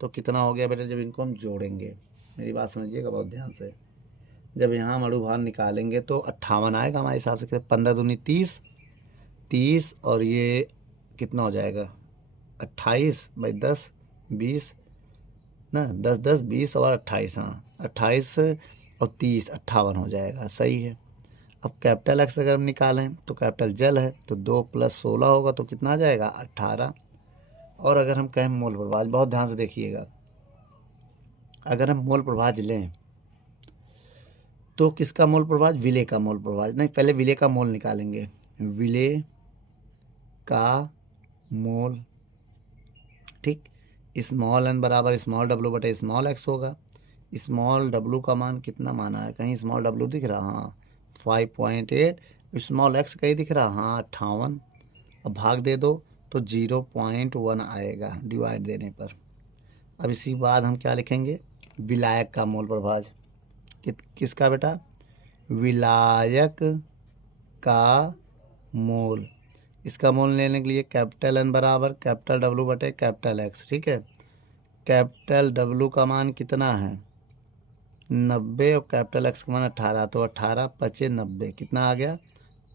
तो कितना हो गया बेटा जब इनको हम जोड़ेंगे। मेरी बात समझिएगा बहुत ध्यान से, जब यहाँ हम अणुभार निकालेंगे तो 58 आएगा हमारे हिसाब से। 15 दूनी 30, 30 और ये कितना हो जाएगा 28/10, 20 ना, 10 10 20 और 28, हाँ 28 और 30 58 हो जाएगा, सही है। अब कैपिटल एक्स अगर हम निकालें तो कैपिटल जल है, तो 2 + 16 होगा, तो कितना आ जाएगा 18। और अगर हम कहें मोल प्रभाज, बहुत ध्यान से देखिएगा, अगर हम मोल प्रभाज लें तो किसका मोल प्रभाज, विलेय का मोल प्रभाज। नहीं, पहले विलेय का मोल निकालेंगे, विलेय का मोल। ठीक, स्मॉल एन बराबर स्मॉल डब्लू बटे स्मॉल एक्स होगा। स्मॉल डब्लू का मान कितना माना है, कहीं स्मॉल डब्लू दिख रहा, हाँ 5.8। स्मॉल एक्स कहीं दिख रहा, हाँ 58। अब भाग दे दो तो 0.1 आएगा डिवाइड देने पर। अब इसी बाद हम क्या लिखेंगे, विलायक का मोल प्रभाज। किसका बेटा, विलायक का मोल। इसका मोल लेने के लिए कैपिटल एन बराबर कैपिटल डब्लू बटे कैपिटल एक्स। ठीक है, कैपिटल डब्लू का मान कितना है 90 और कैपिटल एक्स का मान 18, तो 18 × 5 = 90, कितना आ गया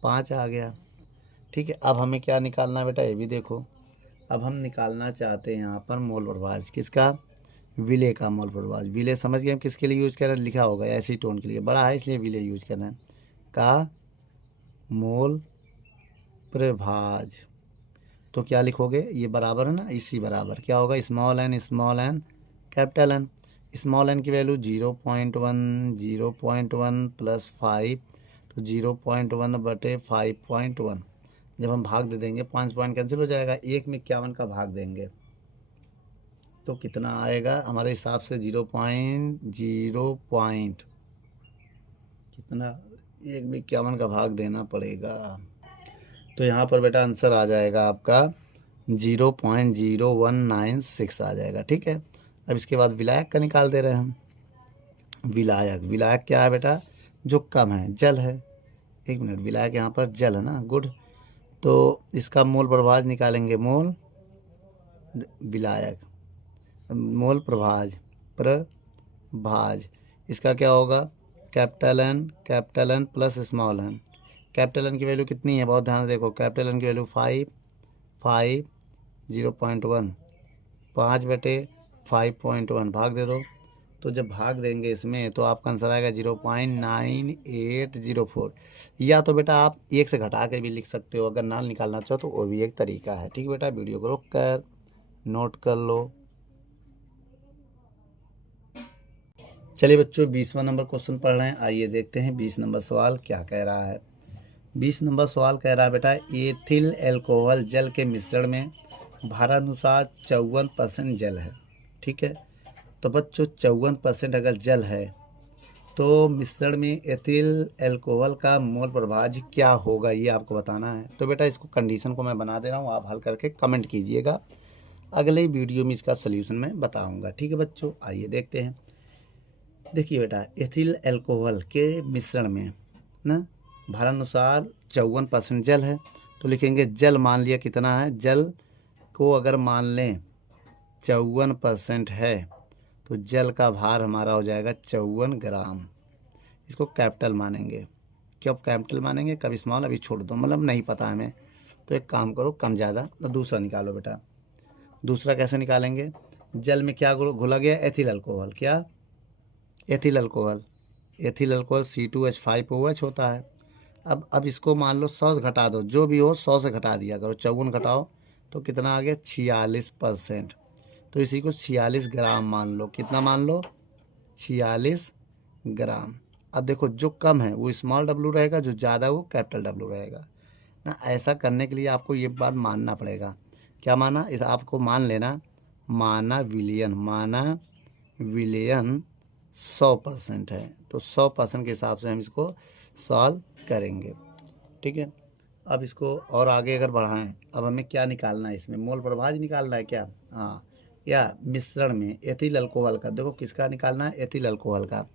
5 आ गया। ठीक है, अब हमें क्या निकालना है बेटा, ये भी देखो। अब हम निकालना चाहते हैं यहाँ पर मोल प्रभाज, किसका, विलेय का मोल प्रभाज। विलेय समझ गए हम किसके लिए यूज कर रहे हैं, लिखा होगा एसीटोन के लिए, बड़ा है इसलिए विलेय यूज कर रहे हैं, का मोल प्रभाज। तो क्या लिखोगे, ये बराबर है ना, इसी बराबर क्या होगा, small N capital N. Small N की वैल्यू 0.1 प्लस 5, तो 0.1/5.1। जब हम भाग दे देंगे 5 पॉइंट कैंसिल हो जाएगा, 1 में 51 का भाग देंगे तो कितना आएगा हमारे हिसाब से 0.0 कितना, 1 में 51 का भाग देना पड़ेगा। तो यहाँ पर बेटा आंसर आ जाएगा आपका 0.0196 आ जाएगा। ठीक है, अब इसके बाद विलायक का निकाल दे रहे हैं हम। विलायक, विलायक क्या है बेटा, जो कम है, जल है। एक मिनट, विलायक यहाँ पर जल है ना, गुड। तो इसका मोल प्रभाज निकालेंगे, मोल विलायक, मोल प्रभाज, इसका क्या होगा, capital N plus small N. Capital N की वैल्यू कितनी है, बहुत ध्यान से देखो, कैपिटल एन की वैल्यू 0.1, 5/5.1 भाग दे दो। तो जब भाग देंगे इसमें तो आपका आंसर आएगा 0.9804। या तो बेटा आप एक से घटा कर भी लिख सकते हो, अगर ना निकालना चाहो तो वो भी एक तरीका है। ठीक है बेटा, वीडियो को रोक कर नोट कर लो। चलिए बच्चों, 20वां नंबर क्वेश्चन पढ़ रहे हैं, आइए देखते हैं 20 नंबर सवाल क्या कह रहा है। 20 नंबर सवाल कह रहा है बेटा, एथिल एल्कोहल जल के मिश्रण में भारानुसार 54% जल है। ठीक है, तो बच्चों 54% अगर जल है तो मिश्रण में एथिल एल्कोहल का मोल प्रभाज क्या होगा, ये आपको बताना है। तो बेटा इसको कंडीशन को मैं बना दे रहा हूँ, आप हल करके कमेंट कीजिएगा, अगले वीडियो में इसका सलूशन मैं बताऊँगा। ठीक है बच्चों, आइए देखते हैं। देखिए बेटा, एथिल एल्कोहल के मिश्रण में ना भारानुसार 54% जल है, तो लिखेंगे जल, मान लिया कितना है, जल को अगर मान लें 54% है तो जल का भार हमारा हो जाएगा 54 ग्राम। इसको कैपिटल मानेंगे, कब कैपिटल मानेंगे कब स्मॉल, अभी छोड़ दो, मतलब नहीं पता हमें। तो एक काम करो, कम ज़्यादा, तो दूसरा निकालो बेटा। दूसरा कैसे निकालेंगे, जल में क्या घुला गया, एथिल अल्कोहल, क्या, ethyl alcohol, ethyl alcohol C2H5OH होता है। अब इसको मान लो 100 से घटा दो, जो भी हो 100 से घटा दिया करो, 54 घटाओ तो कितना आ गया, 46%। तो इसी को 46 ग्राम मान लो, कितना मान लो, 46 ग्राम। अब देखो जो कम है वो स्मॉल डब्लू रहेगा, जो ज़्यादा वो कैपिटल डब्लू रहेगा ना। ऐसा करने के लिए आपको ये बात मानना पड़ेगा, क्या माना, इस आपको मान लेना, माना विलियन 100% है, तो 100% के हिसाब से हम इसको सॉल्व करेंगे। ठीक है, अब इसको और आगे अगर बढ़ाएं, अब हमें क्या निकालना है, इसमें मोल प्रभाज निकालना है क्या, हाँ, या मिश्रण में एथिल अल्कोहल का, देखो किसका निकालना है, एथिल अल्कोहल का।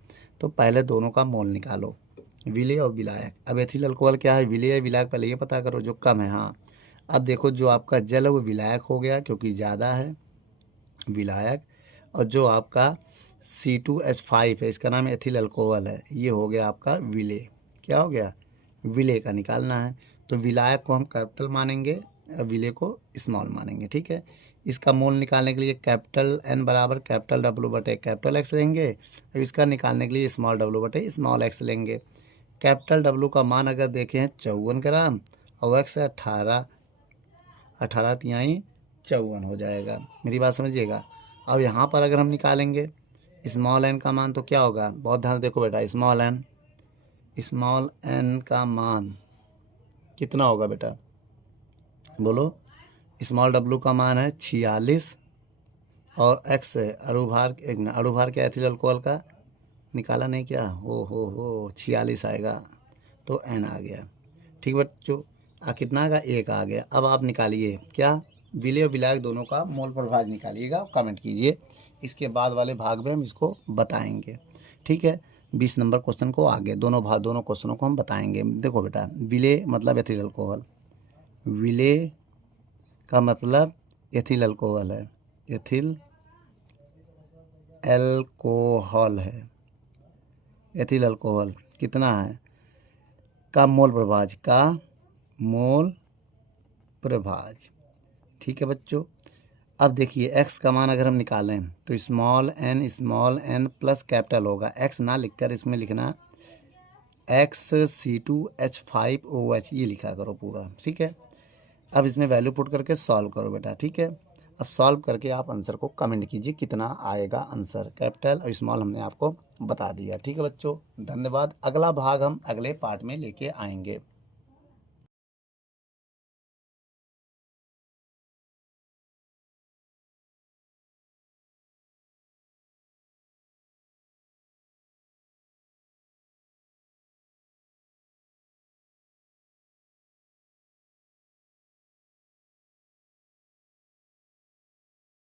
तो पहले दोनों का मोल निकालो, विलेय और विलायक। अब एथिल अल्कोहल क्या है, विलेय विलायक, पहले ये पता करो जो कम है। हाँ, अब देखो जो आपका जल है वो विलायक हो गया क्योंकि ज़्यादा है, विलायक। और जो आपका C2H5 है, इसका नाम एथिल अल्कोहल है, ये हो गया आपका विलेय। क्या हो गया, विलेय का निकालना है। तो विलायक को हम कैपिटल मानेंगे, विलेय को स्मॉल मानेंगे। ठीक है, इसका मोल निकालने के लिए कैपिटल N बराबर कैपिटल W बटे कैपिटल X लेंगे, और इसका निकालने के लिए स्मॉल W बटे स्मॉल x लेंगे। कैपिटल W का मान अगर देखें 54 ग्राम और X 18, 18 तिहाई 54 हो जाएगा, मेरी बात समझिएगा। अब यहाँ पर अगर हम निकालेंगे स्मॉल n का मान तो क्या होगा, बहुत ध्यान देखो बेटा, स्मॉल n का मान कितना होगा बेटा, बोलो। स्मॉल w का मान है 46 और x है अणुभार, एक अणुभार क्या एथिल अल्कोहल का, निकाला नहीं क्या, हो 46 आएगा, तो n आ गया। ठीक बच्चों, कितना आएगा, 1 आ गया। अब आप निकालिए क्या, विलेय और विलायक दोनों का मोल प्रभाज निकालिएगा, कमेंट कीजिए, इसके बाद वाले भाग में हम इसको बताएंगे। ठीक है, 20 नंबर क्वेश्चन को आगे दोनों क्वेश्चनों को हम बताएंगे। देखो बेटा, विलेय मतलब एथिल अल्कोहल, विलेय का मतलब एथिल अल्कोहल है, एथिल एल्कोहल है, एथिल अल्कोहल कितना है, का मोल प्रभाज। ठीक है बच्चों, अब देखिए x का मान अगर हम निकालें तो स्मॉल n प्लस कैपिटल होगा, x ना लिखकर इसमें लिखना x C2H5OH, ये लिखा करो पूरा। ठीक है, अब इसमें वैल्यू पुट करके सॉल्व करो बेटा। ठीक है, अब सॉल्व करके आप आंसर को कमेंट कीजिए कितना आएगा आंसर, कैपिटल और स्मॉल हमने आपको बता दिया। ठीक है बच्चों, धन्यवाद। अगला भाग हम अगले पार्ट में लेके आएंगे।